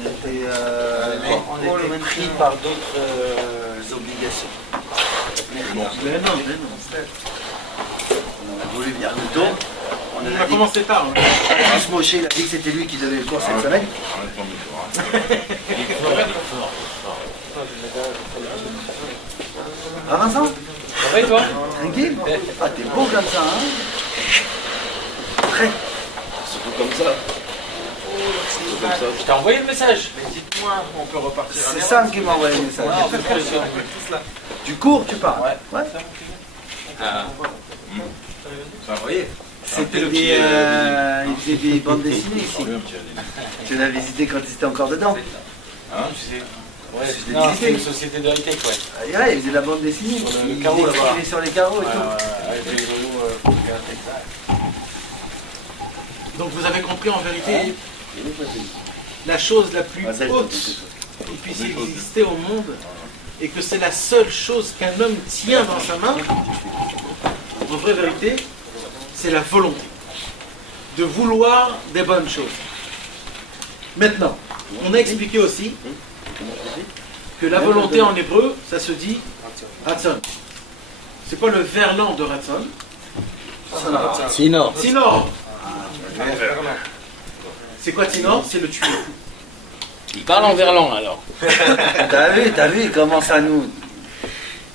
était pris par d'autres obligations. Mais non. On a voulu venir plus tôt. On a commencé tard. Hein. Gus Moshe, il a dit que c'était lui qui devait le cours cette semaine. Ah Vincent, Ça va et toi? tranquille. Ah t'es beau comme ça, hein. Très. Surtout comme ça. Je t'ai envoyé le message. Mais dites-moi, on peut repartir. C'est Sam qui m'a envoyé le message. Du cours, tu parles. Ouais. Ça, vous voyez. C'était il faisait des bandes dessinées ici. Tu l'as visité quand tu étais encore dedans. Ouais, non, c'est une société de high-tech, ouais. Ah, ouais, il faisait de la bande dessinée. Sur le Il carreau, là-bas. écrivait sur les carreaux et tout. Avec les vélos, Donc vous avez compris en vérité la chose la plus haute qui puisse exister au monde et que c'est la seule chose qu'un homme tient dans sa main, en vraie vérité, c'est la volonté de vouloir des bonnes choses. Maintenant, on a expliqué aussi que la volonté en hébreu, ça se dit Ratson. C'est quoi le verlan de Ratson? Sinon, Tinor. C'est quoi Tinor? C'est le tuyau. il parle en verlan alors. T'as vu, il commence à nous.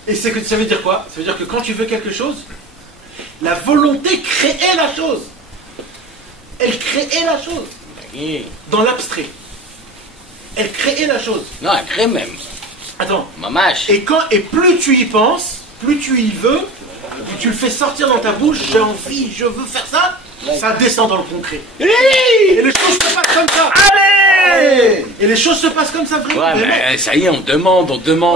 Et c'est que ça veut dire quoi? Ça veut dire que quand tu veux quelque chose, la volonté créait la chose. Elle créait la chose. Oui. Dans l'abstrait. Elle créait la chose. Non, elle crée même. Attends. Mamache. Et plus tu y penses, plus tu y veux, plus tu le fais sortir dans ta bouche, j'ai envie, je veux faire ça, ça descend dans le concret. Et les choses se passent comme ça. Allez! Et les choses se passent comme ça, vraiment. Ouais, mais ça y est, on demande.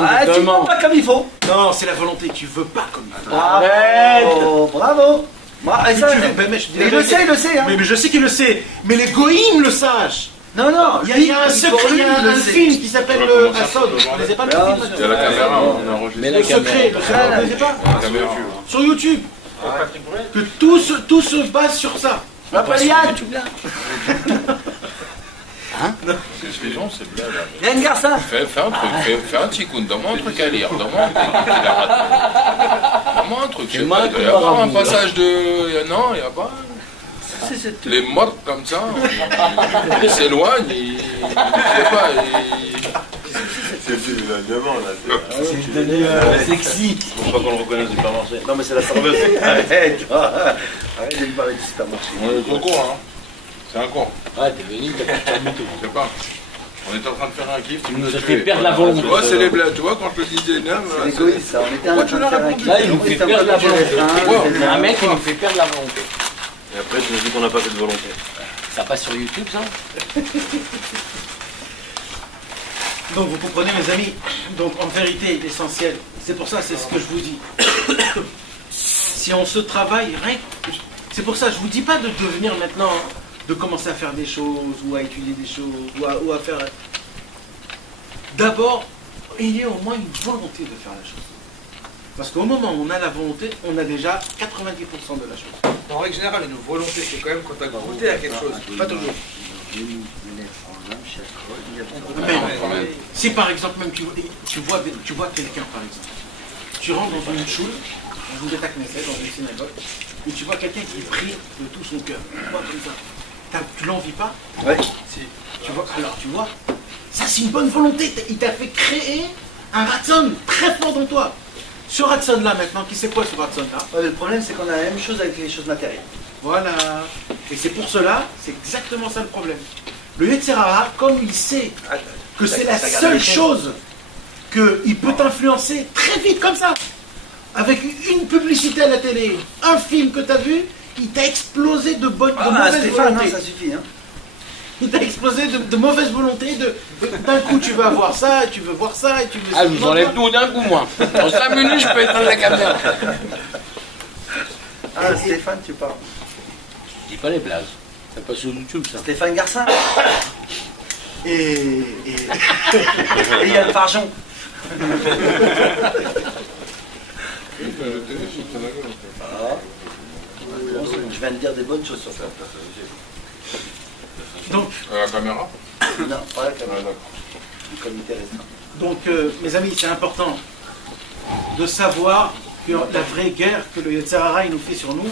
Ah, tu demandes pas comme il faut. Non, c'est la volonté, tu veux pas comme ça. Bravo, bravo. Moi, et ça, Tu veux- mais je dis la il le vérité. sait, hein. Mais je sais qu'il le sait. Mais les goïms le sachent. Non, non, Il y a un secret, il y a un film qui s'appelle Assad. Vous ne connaissez pas le film? Il y a la caméra, on a enregistré. Mais la Le secret, caméra. vous ne connaissez pas? La caméra. Sur YouTube. Que tout se base sur ça. On va pas sur YouTube là. Les gens, c'est blague. Yann Garça. Fais un truc, fais un ticoun, donne-moi un truc à lire, donne-moi un truc qu'il a raté. Donne-moi un truc, je sais pas, il doit y avoir un passage de... Non, il n'y a pas... Les morts comme ça, ils s'éloignent, ils... Je sais pas, C'est le diamant là. C'est devenu sexy. Faut pas qu'on le reconnaisse au supermarché. Non mais c'est la serveuse. Arrête de me parler du supermarché. On est trop con, hein. C'est un con. Ah, t'es venu, t'as pas de tout. Je sais pas. On est en train de faire un kiff. Tu nous as fait perdre la volonté. Tu vois, c'est les blagues. Tu vois, quand je te disais non, C'est égoïste, ça. On était en Pourquoi train tu de l'as faire un répondu? kiff. Là, il nous fait perdre la volonté. Il y a un mec qui nous fait perdre la volonté. Et après tu nous dis qu'on n'a pas fait de volonté. Ça passe sur YouTube, ça? Donc vous comprenez mes amis, donc en vérité l'essentiel, c'est pour ça, c'est ce que je vous dis. Si on se travaille, c'est pour ça, je vous dis pas de devenir maintenant, de commencer à faire des choses, ou à étudier des choses, ou à faire... D'abord, il y a au moins une volonté de faire la chose. Parce qu'au moment où on a la volonté, on a déjà 90% de la chose. En règle générale, une volonté, c'est quand même quand t'as goûté à quelque chose. Pas toujours. Mais si par exemple même tu vois quelqu'un par exemple, tu rentres dans une choule, dans une Beth Knesset, dans une synagogue, et tu vois quelqu'un qui prie de tout son cœur, tu vois comme ça, tu l'envies pas? Ouais. Si. Tu vois, alors tu vois, ça c'est une bonne volonté, il t'a fait créer un ratson très fort dans toi. Ce ratson là maintenant, qui sait quoi ce ratson là? Le problème, c'est qu'on a la même chose avec les choses matérielles. Voilà. Et c'est pour cela, c'est exactement ça le problème. Le Yetzer Hara, comme il sait que c'est la seule chose qu'il peut t'influencer très vite comme ça, avec une publicité à la télé, un film que tu as vu, il t'a explosé de mauvaise Stéphane, volonté. non, ça suffit. Hein. Il t'a explosé de mauvaise volonté. D'un coup, tu veux avoir ça, et tu veux voir ça, et tu veux... Ah, je vous enlève tout d'un coup, moi. En 5 minutes, je peux éteindre la caméra. Ah, Stéphane, tu parles. Je dis pas les blagues. C'est pas sur YouTube, ça. Stéphane Garça. Et Et Yann Farjon. Je viens de dire des bonnes choses sur ça. donc, La caméra? Non, pas la Ah, caméra. d'accord. Du comité restreint. donc mes amis, c'est important de savoir que la vraie guerre que le Yetzer Hara il nous fait sur nous,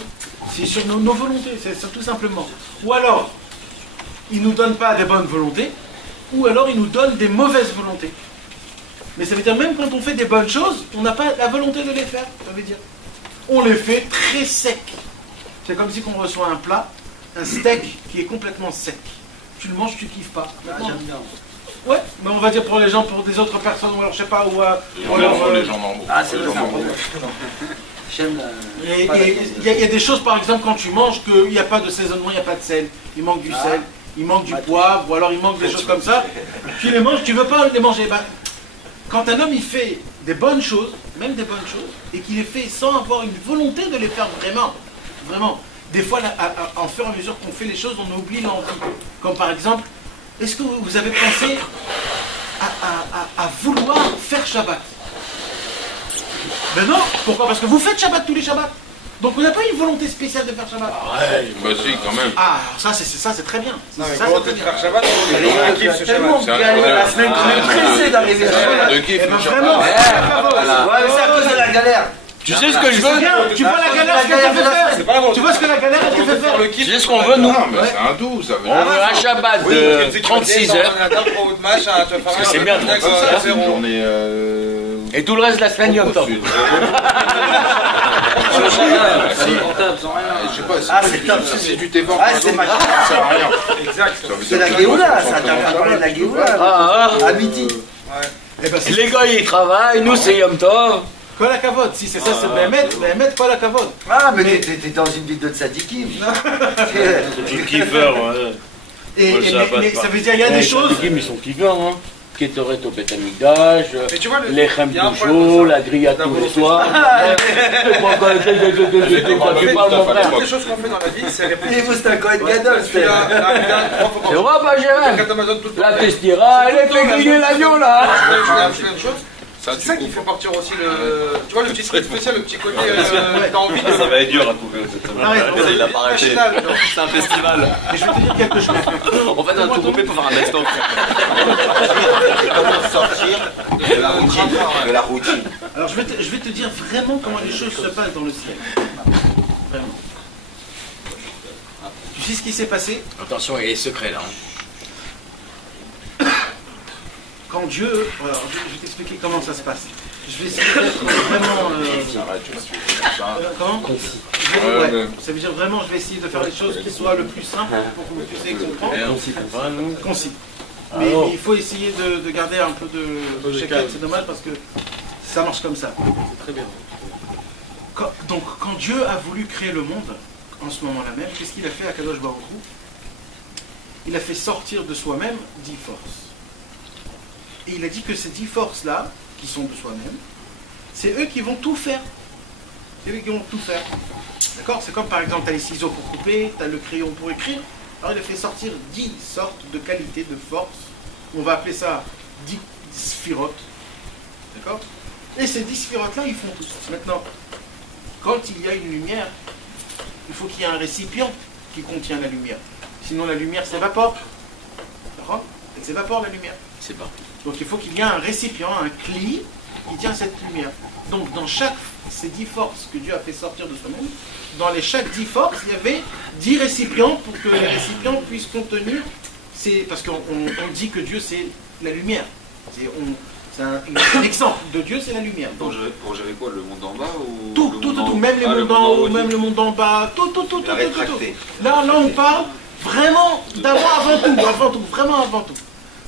c'est sur nos volontés, c'est tout simplement. Ou alors, il ne nous donne pas des bonnes volontés, ou alors il nous donne des mauvaises volontés. Mais ça veut dire même quand on fait des bonnes choses, on n'a pas la volonté de les faire, ça veut dire. On les fait très secs. C'est comme si on reçoit un plat, un steak qui est complètement sec. Tu le manges, tu kiffes pas. Maintenant, J'aime bien. ouais, mais on va dire pour les gens, pour des autres personnes, ou alors je sais pas, ou Les gens normaux. Ah, c'est Les vrai, gens normaux. J'aime la... Et il y a des choses, par exemple, quand tu manges, qu'il n'y a pas de saisonnement, il n'y a pas de sel. Il manque du sel, il manque du poivre, ou alors il manque des choses comme ça. Tu les manges, tu veux pas les manger. Ben, quand un homme il fait des bonnes choses, même des bonnes choses, et qu'il les fait sans avoir une volonté de les faire vraiment. Des fois, en fur et à mesure qu'on fait les choses, on oublie l'envie. Comme par exemple, est-ce que vous avez pensé à vouloir faire Shabbat? Ben non, pourquoi? Parce que vous faites Shabbat tous les Shabbats. Donc on n'a pas une volonté spéciale de faire Shabbat. Bah si, quand même. Ah, ça c'est très bien. Non, mais Ça, comment c'est te très bien. faire Shabbat? Il y a un kiff ce tellement Shabbat. bien la semaine pressée d'arriver à Shabbat. De kiff, Eh ben le vraiment, Shabbat. Ouais, mais c'est à cause de la galère. Tu sais ce que je veux? bien, tu vois la galère ce qu'elle te fait faire. pas la Tu vois ce que la galère elle te fait faire. Tu sais ce qu'on veut, nous? Non, mais c'est un tout, ça veut On dire. veut un Shabbat de 36 heures. C'est bien, 36 heures. C'est une journée. Et tout le reste de la semaine, Yom Tov. Je sais pas, Ah, c'est top. si tu t'es vendu, Ah, c'est ma- ça sert à rien. Exact. C'est la Géoula, ça. T'as pas parlé de la Géoula. Ah, À midi. Eh ben, c'est les gars, ils travaillent, nous, c'est Yom Tov. quoi la cavote? Si c'est ça, c'est Béhémet, quoi la cavote? Ah, mais t'es dans une ville de tzadikim. C'est tout kiffeur, ouais. Et, Ouais, et- ça va pas mais de ça part. veut dire il y a des choses. Ils sont kiffeurs, hein. Ketoret au Betamikdash, Mais tu vois, les Chem il y a un de problème chaud, avec ça. la grille à tous les soirs. Les choses qu'on fait dans la vie, c'est Et répétitif. vous, c'est un Kohen Gadol, Tu as C'est vrai, pas Jérém? Amazon tout le temps. La testira, elle fait griller l'avion là. Tu fais une chose. Ça, C'est tu ça qui coupes. fait partir aussi le. Tu vois, le petit truc spécial, le petit côté d'envie de. Ça va être dur à couper cette semaine. Il a pas arrêté. C'est un festival. Et je vais te dire quelque chose. En fait, on a tout coupé pour faire un best-of. Comment sortir de la routine. Alors je vais te dire vraiment comment les choses se passent dans le ciel. Vraiment. Tu sais ce qui s'est passé Attention, il y a les secrets là. quand Dieu... Alors, je vais t'expliquer comment ça se passe. Je vais essayer d'être vraiment... comment ouais. Ça veut dire vraiment, je vais essayer de faire les choses qui soient le plus simple pour que vous puissiez comprendre. Concis. Mais il faut essayer de garder un peu de chacun, c'est dommage parce que ça marche comme ça. C'est très bien. Donc, quand Dieu a voulu créer le monde, en ce moment-là même, qu'est-ce qu'il a fait à Kadosh Baruch Hu? Il a fait sortir de soi-même 10 forces. Et il a dit que ces 10 forces-là, qui sont de soi-même, c'est eux qui vont tout faire. C'est eux qui vont tout faire. D'accord? C'est comme par exemple, tu as les ciseaux pour couper, tu as le crayon pour écrire. Alors il a fait sortir 10 sortes de qualités, de forces. On va appeler ça 10 sphirotes. D'accord? Et ces 10 sphirotes-là, ils font tout ça. Maintenant, quand il y a une lumière, il faut qu'il y ait un récipient qui contient la lumière. Sinon la lumière s'évapore. D'accord? Elle s'évapore la lumière. C'est parti. Donc il faut qu'il y ait un récipient, un cli qui tient cette lumière. Donc dans chaque ces 10 forces que Dieu a fait sortir de soi-même, dans les chaque 10 forces, il y avait 10 récipients pour que les récipients puissent contenir. Parce qu'on dit que Dieu c'est la lumière. C'est un exemple de Dieu, c'est la lumière. Donc, Pour gérer quoi? Le monde en bas ou tout, même les mondes en haut, même le monde en bas, tout. Là, on parle vraiment avant tout, vraiment avant tout.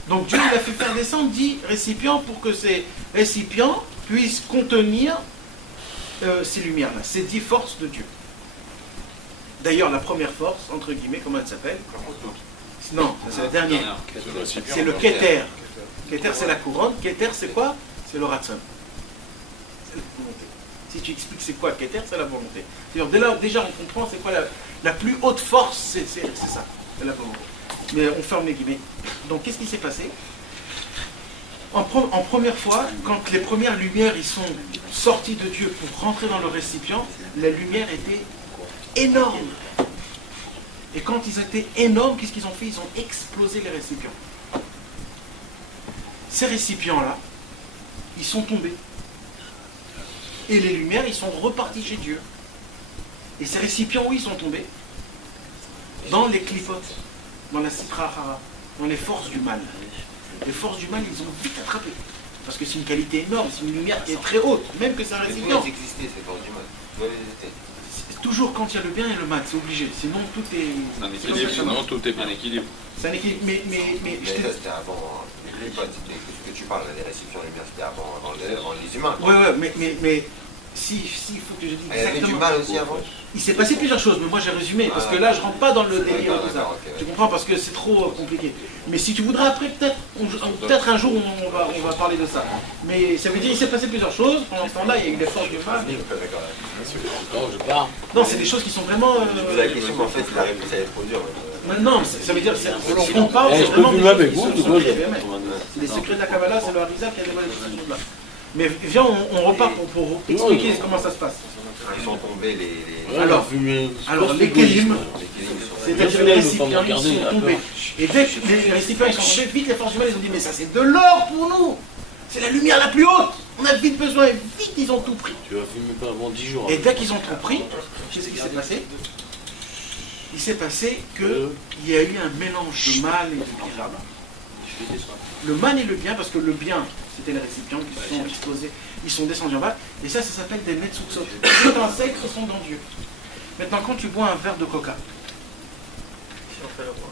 Donc Dieu il a fait faire descendre 10 récipients pour que ces récipients puissent contenir ces lumières-là, ces 10 forces de Dieu. D'ailleurs, la première force, entre guillemets, comment elle s'appelle? Non, c'est la dernière. C'est le Keter. Keter, c'est la couronne. Keter, c'est quoi? C'est le Ratzon. C'est la volonté. Si tu expliques c'est quoi Keter, c'est la volonté. C'est-à-dire, déjà, on comprend c'est quoi la plus haute force, c'est ça, c'est la volonté. Mais on ferme les guillemets. Donc, qu'est-ce qui s'est passé? En première fois, quand les premières lumières ils sont sorties de Dieu pour rentrer dans le récipient, la lumière était énorme. Et quand ils étaient énormes, qu'est-ce qu'ils ont fait? Ils ont explosé les récipients. Ces récipients-là, ils sont tombés. Et les lumières, ils sont repartis chez Dieu. Et ces récipients, où ils sont tombés? Dans les clipotes, dans la Sitra Hara, dans les forces du mal. Les forces du mal, ils ont vite attrapé. Parce que c'est une qualité énorme, c'est une lumière qui est très haute, même que c'est un récipient. Elles existaient, ces forces du mal. Où elles étaient? Toujours quand il y a le bien et le mal, c'est obligé. Sinon, tout est... Un équilibre, sinon tout est bien équilibre. C'est un équilibre. Mais ça, c'était avant les clipotes, ce que tu parles, les récipients lumière, c'était avant les humains. Ouais, mais si, faut que je dise Il y avait exactement. du mal aussi avant. Il s'est passé plusieurs choses, mais moi j'ai résumé, parce que là je rentre pas dans le délire et tout ça. Tu comprends, parce que c'est trop compliqué. Mais si tu voudras après, peut-être un jour on va parler de ça. Mais ça veut dire qu'il s'est passé plusieurs choses. Pendant ce temps-là, il y a eu des forces du mal. Non, c'est des choses qui sont vraiment... La question, en fait, il a réussi à être trop dur. Non, ça veut dire, ce qu'on parle, c'est vraiment des choses qui sont secrets. C'est des secrets de la Kabbalah, c'est le Harizal qui a dévoilé ces choses-là. Mais viens, on repart pour expliquer comment ça se passe. Ils sont tombés les... Alors les Kélim, c'est-à-dire les récipients, ils sont tombés. Et dès que les récipients ils sont tombés, vite les forces humaines ils ont dit mais ça c'est de l'or pour nous. C'est la lumière la plus haute. On a vite besoin et vite ils ont tout pris. Tu vas fumer pas avant 10 jours. Et dès qu'ils ont tout pris, tu sais ce qui s'est passé? Il s'est passé qu'il y a eu un mélange de mal et de bien. Le mal et le bien, parce que le bien, c'était les récipients qui se sont explosés, ils sont descendus en bas, et ça s'appelle des netsutsot. Les insectes sont dans Dieu. Maintenant, quand tu bois un verre de coca,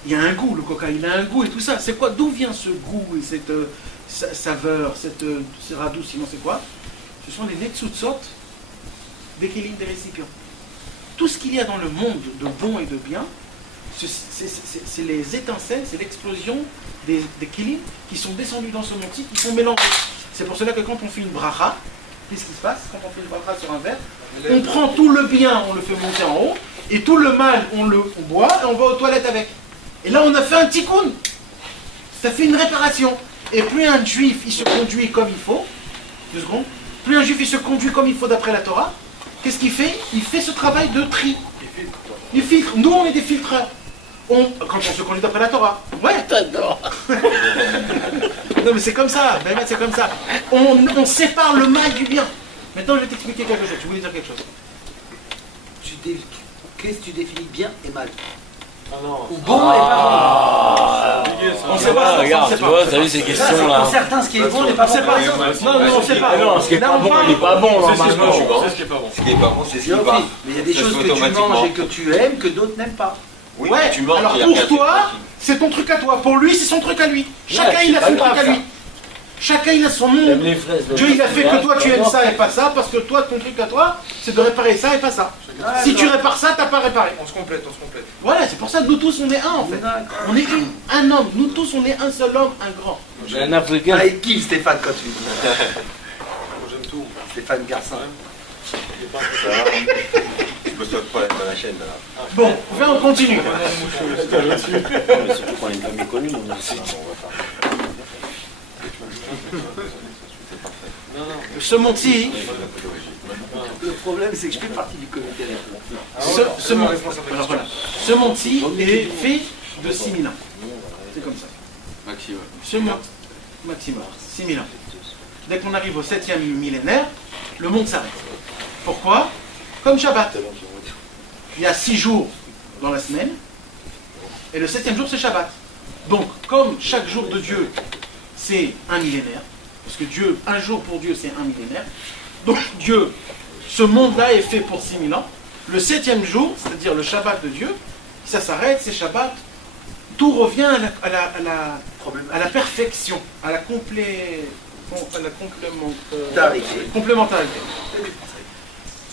il y a un goût, le coca, il a un goût et tout ça. C'est quoi? D'où vient ce goût et cette saveur, ce radoucissement, c'est quoi? Ce sont les netsutsot des kélim des récipients. Tout ce qu'il y a dans le monde de bon et de bien, c'est les étincelles, c'est l'explosion des kilim qui sont descendus dans ce monti, qui sont mélangés. C'est pour cela que quand on fait une bracha, qu'est-ce qui se passe? Quand on fait une bracha sur un verre, on prend tout le bien, on le fait monter en haut, et tout le mal, on boit, et on va aux toilettes avec. Et là, on a fait un tikkun. Ça fait une réparation. Et plus un juif, il se conduit comme il faut, 2 secondes, plus un juif, il se conduit comme il faut d'après la Torah, qu'est-ce qu'il fait? Il fait ce travail de tri. Il filtre. Nous, on est des filtreurs. Quand on se conduit d'après la Torah. Ouais, t'adores. Non, mais c'est comme ça. Ben, c'est comme ça. On sépare le mal du bien. Maintenant, je vais t'expliquer quelque chose. Tu voulais dire quelque chose? Qu'est-ce que tu définis bien et mal? Ou bon et pas bon. On sait pas. Regarde, tu vois, t'as vu ces questions-là. Pour certains, ce qui est bon n'est pas bon. Non, on sait pas. Non, ce qui est pas bon, il est pas bon, normalement. C'est ce qui est pas bon. Ce qui est pas bon, c'est ce qui est Mais pas. il y a des choses que tu manges et que tu aimes que d'autres n'aiment pas. Oui, Ouais, tu manges, alors il y a pour rien toi, c'est ton truc à toi. Pour lui, c'est son truc à lui. Chacun, il a son truc à lui. Chacun, il a son monde. Dieu, il a fait que toi, tu aimes ça et pas ça, parce que toi, ton truc à toi, c'est de réparer ça et pas ça. Si tu répares ça, t'as pas réparé. On se complète. Voilà, c'est pour ça que nous tous, on est un, en fait. On est un homme. Nous tous, on est un seul homme, un grand. J'ai un Africain. Ah, il kiffe Stéphane quand tu dis. J'aime tout. Stéphane Garcin. Je me souhaite pas être à la chaîne là. Bon, on continue. Mais surtout quand une famille connue, on a aussi. Ce monti, Le problème, c'est que je fais partie du comité. ce monti est fait de 6000 ans. C'est comme ça. Maxi, ouais. Ce monti, maximum, 6000 ans. Dès qu'on arrive au 7e millénaire, le monde s'arrête. Pourquoi? Comme Shabbat. Il y a 6 jours dans la semaine, et le 7e jour, c'est Shabbat. Donc, comme chaque jour de Dieu, c'est un millénaire, parce que Dieu, un jour pour Dieu, c'est un millénaire, donc Dieu, ce monde-là est fait pour 6000 ans. Le 7e jour, c'est-à-dire le Shabbat de Dieu, ça s'arrête, c'est Shabbat, tout revient à la perfection, à la complémentarité.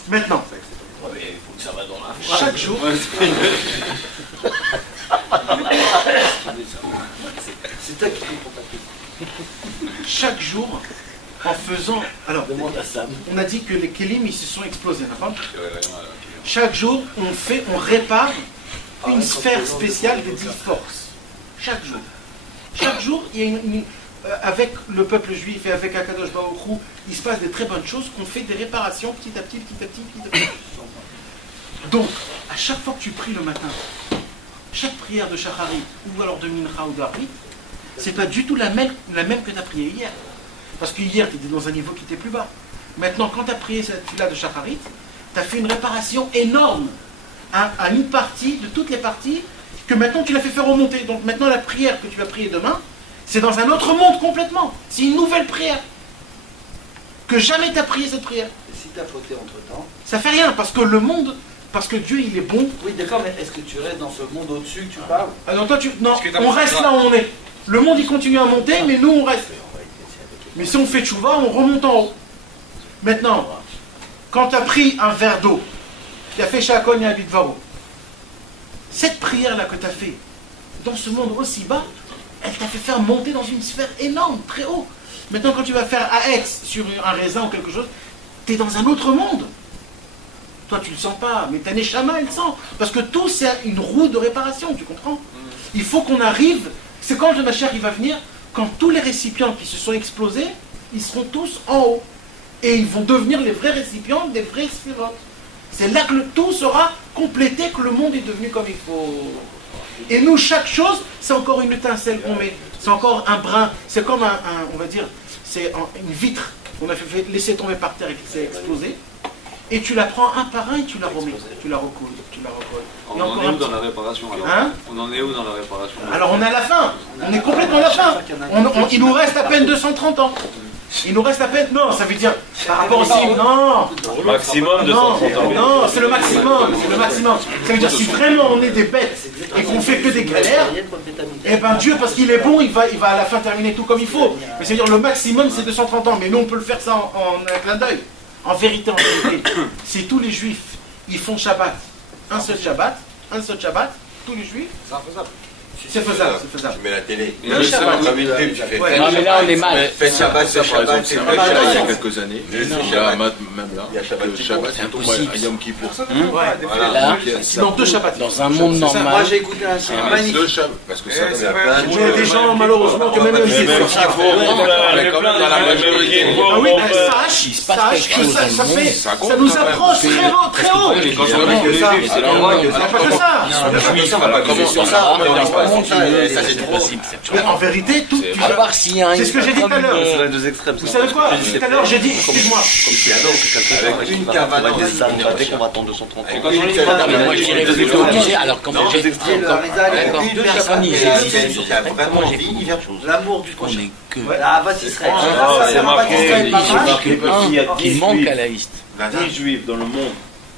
Maintenant, chaque jour, C'est toi qui comprends pas. chaque jour, en faisant... Alors, on a dit que les kélim, ils se sont explosés, d'accord? Chaque jour, on répare une sphère spéciale des 10 forces. Chaque jour. Chaque jour, il y a avec le peuple juif et avec Akadosh Baruch Hu, il se passe des très bonnes choses, qu'on fait des réparations petit à petit. Donc, à chaque fois que tu pries le matin, chaque prière de Shacharit, ou alors de Mincha ou d'Arvit, c'est pas du tout la même que tu as prié hier. Parce que hier, tu étais dans un niveau qui était plus bas. Maintenant, quand tu as prié cette fila de Shacharit, tu as fait une réparation énorme à une partie, de toutes les parties, que maintenant tu l'as fait faire remonter. Donc maintenant, la prière que tu vas prier demain, c'est dans un autre monde complètement. C'est une nouvelle prière. Que jamais tu as prié cette prière. Et si tu as fauté entre temps. Ça fait rien, parce que le monde, parce que Dieu, il est bon. Oui, d'accord, mais est-ce que tu restes dans ce monde au-dessus que tu parles? Ah non, on reste là où on est. Le monde, il continue à monter, mais nous, on reste. Mais si on fait tchouva, on remonte en haut. Maintenant, quand tu as pris un verre d'eau, tu as fait Shakon et Abidvaro, cette prière-là que tu as fait dans ce monde aussi bas, elle t'a fait faire monter dans une sphère énorme, très haut. Maintenant, quand tu vas faire AX sur un raisin ou quelque chose, tu es dans un autre monde. Toi, tu ne le sens pas, mais ta neshama, elle le sent. Parce que tout, c'est une roue de réparation, tu comprends? Il faut qu'on arrive, c'est quand le Mashiach il va venir, quand tous les récipients qui se sont explosés, ils seront tous en haut. Et ils vont devenir les vrais récipients des vrais sphirotes. C'est là que le tout sera complété, que le monde est devenu comme il faut. Et nous, chaque chose, c'est encore une étincelle qu'on met. C'est encore un brin. C'est comme on va dire, c'est une vitre qu'on a fait laisser tomber par terre et qui s'est explosée. Et tu la prends un par un et tu la remets. Tu la recoules, tu la recolles. On en est où dans la réparation alors? Hein? On en est où dans la réparation? Alors on est à la fin. On est complètement à la fin. Il nous reste à peine 230 ans. Il nous reste à peine... Non, ça veut dire... Par rapport au cible, non. Maximum de 130 ans. Non, c'est le maximum. C'est le maximum. Ça veut dire si vraiment on est des bêtes et qu'on fait que des galères, eh ben Dieu, parce qu'il est bon, il va à la fin terminer tout comme il faut. Mais c'est-à-dire le maximum, c'est 230 ans. Mais nous, on peut le faire ça en un clin d'œil. En vérité, si tous les juifs, ils font Shabbat, un seul Shabbat, tous les juifs. C'est infaisable. C'est faisable, c'est faisable. Tu mets la télé. Le Shabbat. Comme une pub, tu fais. Ouais. Non, mais là, on est mal. Faites Shabbat, c'est Shabbat, c'est Il Shabbat. y a quelques années, il y a même là, Il y a Shabbat le qui Shabbat, c'est tombe impossible. à Yom Kippour. Là, Sinon, deux Shabbats. dans un monde Moi normal, j'ai écouté un film Le magnifique. Shabbat, parce que ça, Il y a plein de Il y a des gens, malheureusement, qui ont même hésité Même sur s'il ça. faut, mais quand même dans la majorité. Ah oui, mais sache il se passe que quelque chose ça dans le monde. fait, Ça compte ça nous quand même. approche très haut, très haut. Mais quand Il on est ça. léger, Alors, comment- il y a n'y a pas que ça. Ça va pas commencer sur ça. ça c'est possible. Mais en vérité, tout. À part s'il y a un. C'est ce que j'ai dit tout à l'heure. C'est les deux extrêmes. Vous savez quoi? Tout à l'heure, j'ai dit, excuse-moi. Avec une cabane. Dès qu'on va attendre 230 ans. Non, mais moi je dirais plutôt, tu sais, alors quand j'ai. Et le Harizal, il y a D'accord, une deux personne personnes, ils existent. qui a vraiment Moi, j'ai envie, compris quelque chose. l'amour du On prochain. est que. La Avat Israël. C'est marqué, Israël, c'est Mamash. marqué qu'il y a Qui 10 manque à juifs, la liste. 10 juifs dans le monde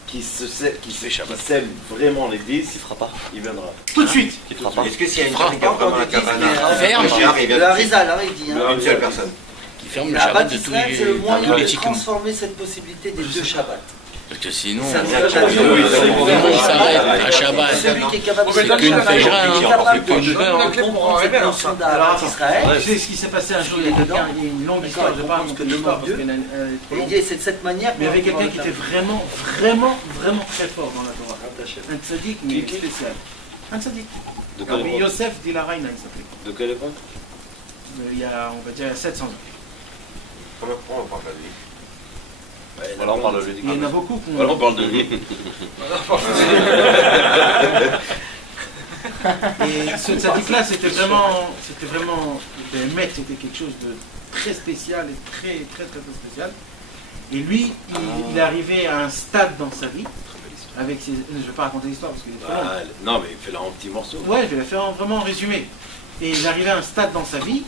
qui s'aiment vraiment l'église, Il fera pas. il viendra. Tout de suite. Il fera pas. Est-ce que s'il y a une Fera. personne qui a vraiment la cabane Ferme. Le Harizal, hein, il dit. hein. Une seule personne. Qui ferme le La Avat Shabbat de tous Israël, c'est le les moyen de chicots. transformer cette possibilité des deux Shabbats. Parce que sinon, Ça, le c'est la monde s'arrête. Un Shabbat. Celui qui est capable C'est qu'une fejra, hein. C'est qu'une beurre. de comprendre cette notion d'Avat Israël. Tu sais ce qui s'est passé un jour, il y a quelqu'un, il y a une longue histoire, je ne vais pas raconter l'histoire parce qu'elle est trop Et il longue. dit, c'est de cette manière. Mais il y avait quelqu'un qui était vraiment, vraiment, vraiment très fort dans la Torah. Un tzaddik, mais spécial. Un tzaddik. De quelle Mais époque Yosef Dilaraina, il s'appelait. De quelle époque Il y a, on va dire, 700 ans. Comment on parle de lui? Voilà, on parle de Il y en a beaucoup qui Voilà, on parle de lui. Et ce tzaddik-là, c'était vraiment, Bémet, c'était quelque chose de très spécial et très, très, très, très spécial. Et lui, il est arrivé à un stade dans sa vie, avec ses... Je ne vais pas raconter l'histoire parce qu'il est trop long. Non, mais fais-la en petits morceaux. Ouais, je vais la faire vraiment en résumé. Et il est arrivé à un stade dans sa vie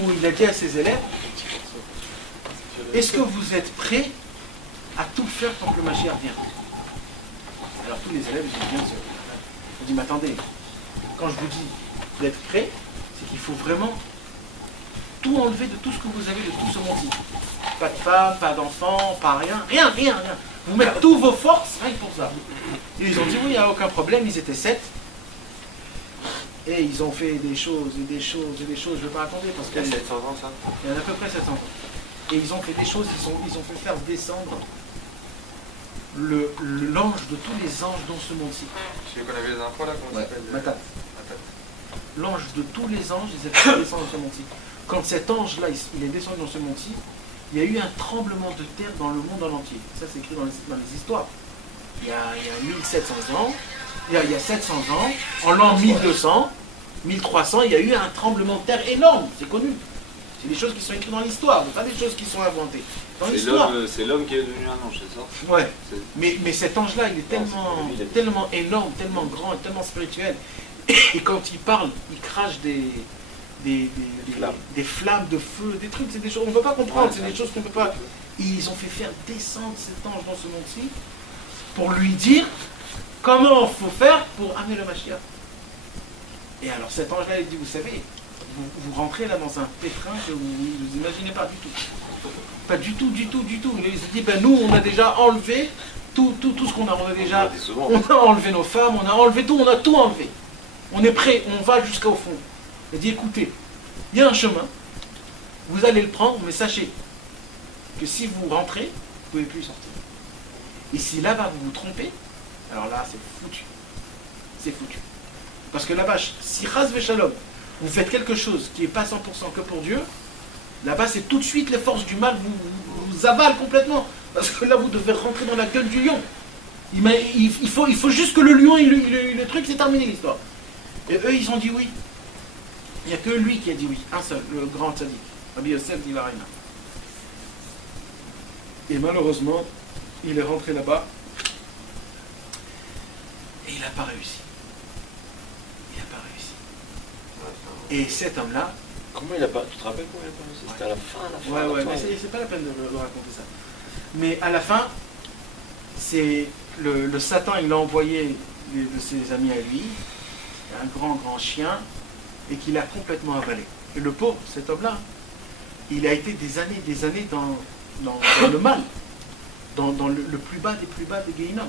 où il a dit à ses élèves, est-ce que vous êtes prêts à tout faire quand le Mashiach vient? Alors tous les élèves disent bien sûr. On dit, mais attendez, quand je vous dis d'être prêt, c'est qu'il faut vraiment tout enlever de tout ce que vous avez, de tout ce monde-ci. Pas de femme, pas d'enfant, pas rien, rien, rien, rien. Vous mettez toutes vos forces, rien que pour ça. Et ils ont dit oui, il n'y a aucun problème, ils étaient 7. Et ils ont fait des choses, et des choses, et des choses, je ne vais pas raconter parce Il y a que... 700 ans, ça? Il y en a à peu près 700 ans. Et ils ont fait des choses, ils ont fait faire descendre l'ange de tous les anges dans ce monde-ci. Celui qu'on avait les infos là, comment ça s'appelle? Matat. L'ange de tous les anges, ils ont fait descendre dans ce monde-ci. Quand cet ange-là, il est descendu dans ce monde-ci, il y a eu un tremblement de terre dans le monde en entier. Ça, c'est écrit dans les histoires. Il y a 1700 ans, il y a 700 ans, en l'an 1200, 1300, il y a eu un tremblement de terre énorme, c'est connu. C'est des choses qui sont écrites dans l'histoire, pas des choses qui sont inventées. Dans l'histoire. C'est l'homme qui est devenu un ange, c'est ça? Ouais. Mais cet ange-là, il est tellement énorme, tellement grand, tellement spirituel. Et quand il parle, il crache des flammes de feu, des trucs, c'est des choses qu'on ne peut pas comprendre, c'est des choses qu'on ne peut pas. Et ils ont fait faire descendre cet ange dans ce monde-ci pour lui dire comment il faut faire pour amener le Mashiach. Et alors cet ange-là, il dit, vous savez, vous rentrez là dans un pétrin que vous imaginez pas du tout. Pas du tout, du tout, du tout. Il se dit, ben nous, on a déjà enlevé tout ce qu'on a. On a déjà, on a enlevé nos femmes, on a enlevé tout, on a tout enlevé. On est prêt, on va jusqu'au fond. Il dit, écoutez, il y a un chemin, vous allez le prendre, mais sachez que si vous rentrez, vous ne pouvez plus sortir. Et si là-bas vous vous trompez, alors là, c'est foutu. C'est foutu. Parce que là-bas, si Chas Veshalom, vous faites quelque chose qui n'est pas 100% que pour Dieu, là-bas, c'est tout de suite les forces du mal vous avalent complètement. Parce que là, vous devez rentrer dans la gueule du lion. Il faut juste que le lion, le truc, c'est terminé l'histoire. Et eux, ils ont dit oui. Il n'y a que lui qui a dit oui. Un seul, le grand tzaddik. Rabbi Yosef Dilaraina. Et malheureusement, il est rentré là-bas. Et il n'a pas réussi. Il n'a pas réussi. Et cet homme-là... Comment il a pas... Tu te rappelles comment il a pas réussi? C'était à la fin, Ouais, mais c'est pas la peine de raconter ça. Mais à la fin, c'est le Satan, il a envoyé de ses amis à lui, un grand chien, et qu'il a complètement avalé. Et le pauvre, cet homme-là, il a été des années dans le mal, dans le plus bas des Gehinnom.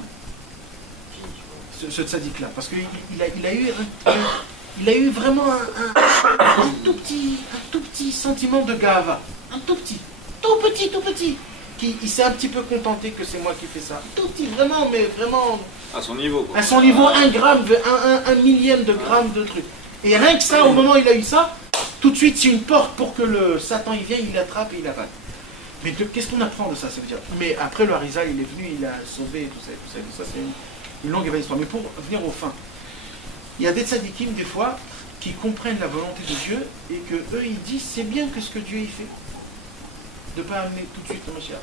ce tzaddik-là, parce qu'il a eu vraiment un tout petit sentiment de gava, un tout petit, il s'est un petit peu contenté que c'est moi qui fais ça, tout petit, vraiment, mais vraiment, À son niveau, quoi. à son niveau, 1 gramme, un millième de gramme de truc. Et rien que ça, au moment où il a eu ça, tout de suite c'est une porte pour que le Satan il vienne, il l'attrape et il avale. Mais qu'est-ce qu'on apprend de ça, ça veut dire? Mais après le Harizal, il est venu, il a sauvé tout ça, c'est une longue et belle histoire. Mais pour venir au fin, il y a des tzadikim des fois qui comprennent la volonté de Dieu et que eux ils disent c'est bien que ce que Dieu y fait, de ne pas amener tout de suite le Mashiach.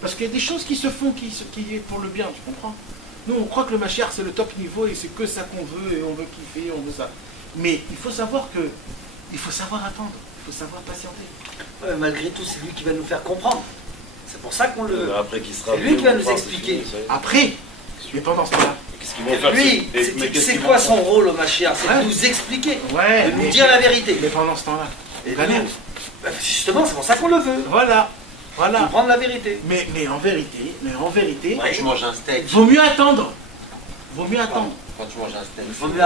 Parce qu'il y a des choses qui se font qui est pour le bien, tu comprends? Nous on croit que le Mashiach c'est le top niveau et c'est que ça qu'on veut et on veut kiffer, on veut ça. Mais il faut savoir il faut savoir attendre, il faut savoir patienter. Ouais, malgré tout, c'est lui qui va nous faire comprendre. C'est pour ça qu'on le... Après qui sera C'est lui qui va nous expliquer. Après, mais pendant ce temps-là. Qu'est-ce qu'ils vont faire? Lui, c'est quoi son rôle au Mashiach? C'est de nous expliquer, de nous dire la vérité. Mais pendant ce temps-là, justement, c'est pour ça qu'on le veut. Voilà. Comprendre la vérité. Mais en vérité, Ouais, je mange un steak. vaut mieux attendre. Quand tu manges un steak, Vaut mieux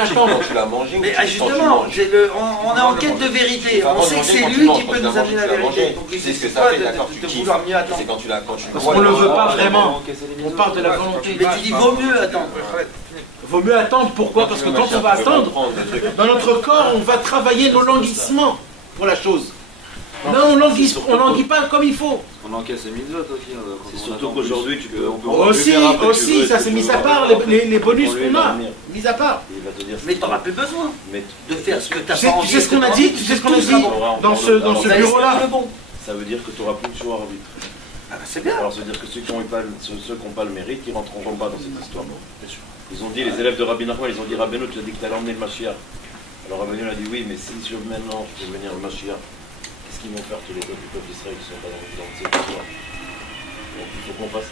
attendre. quand tu l'as mangé ou Mais quand tu justement, manges. on est en quête de vérité. On sait que c'est lui qui peut nous amener la vérité. Donc Tu sais ce que c'est ça pas fait, d'accord, tu de kiffes. vouloir mieux attendre. C'est quand tu l'as, quand tu Parce qu'on ne le veut pas vraiment. On parle de la volonté. Mais tu dis vaut mieux attendre. Vaut mieux attendre, pourquoi? Parce que quand on va attendre, dans notre corps, on va travailler nos languissements pour la chose. Non, on languit pas comme il faut. On encaisse les mitzvot aussi. C'est surtout qu'aujourd'hui, tu peux. Aussi, ça c'est mis à part les bonus qu'on a. Mis à part. Mais t'en as plus besoin de faire ce que t'as Tu pas envie. sais ce qu'on a dit dans ce bureau-là. Ça veut dire que tu n'auras plus le choix arbitre. C'est bien. Alors ça veut dire que ceux qui n'ont pas le mérite, ils ne rentreront pas dans cette histoire. Ils ont dit, les élèves de Rabbi Nachman, ils ont dit Rabbeinu, tu as dit que tu allais emmener le Mashiach. Alors Rabbeinu a dit oui, mais si maintenant je fais venir le Mashiach, qu'est-ce qu'ils vont faire tous les autres du peuple d'Israël qui sont pas dans cette histoire? Donc il faut qu'on fasse.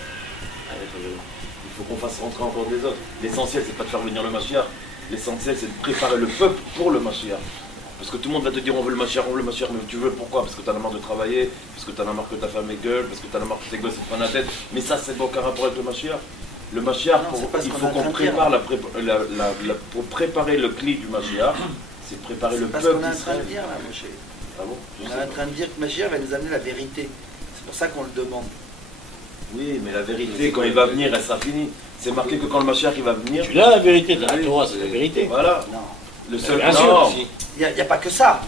Il faut qu'on fasse rentrer encore des autres. L'essentiel, c'est pas de faire venir le Mashiach. L'essentiel, c'est de préparer le peuple pour le Mashiach. Parce que tout le monde va te dire on veut le Mashiach, mais tu veux pourquoi? Parce que tu en as marre de travailler, parce que tu en as marre que ta femme est gueule, parce que tu en as marre que tes gosses se prennent la tête. Mais ça, c'est aucun rapport avec le Mashiach. Le Mashiach, il faut qu'on prépare pour préparer le cli du Mashiach, c'est préparer le peuple. C'est ce qu'on est en train de dire là, Moshe. Ah bon? On est en train de dire que Mashiach va nous amener la vérité. C'est pour ça qu'on le demande. Oui, mais la vérité, quand il va venir, elle sera finie. C'est marqué que quand le Mashiach il va venir. Tu l'as la vérité, de la Torah, c'est la vérité. Voilà. Non. Le seul. Bien sûr. Il n'y a pas que ça.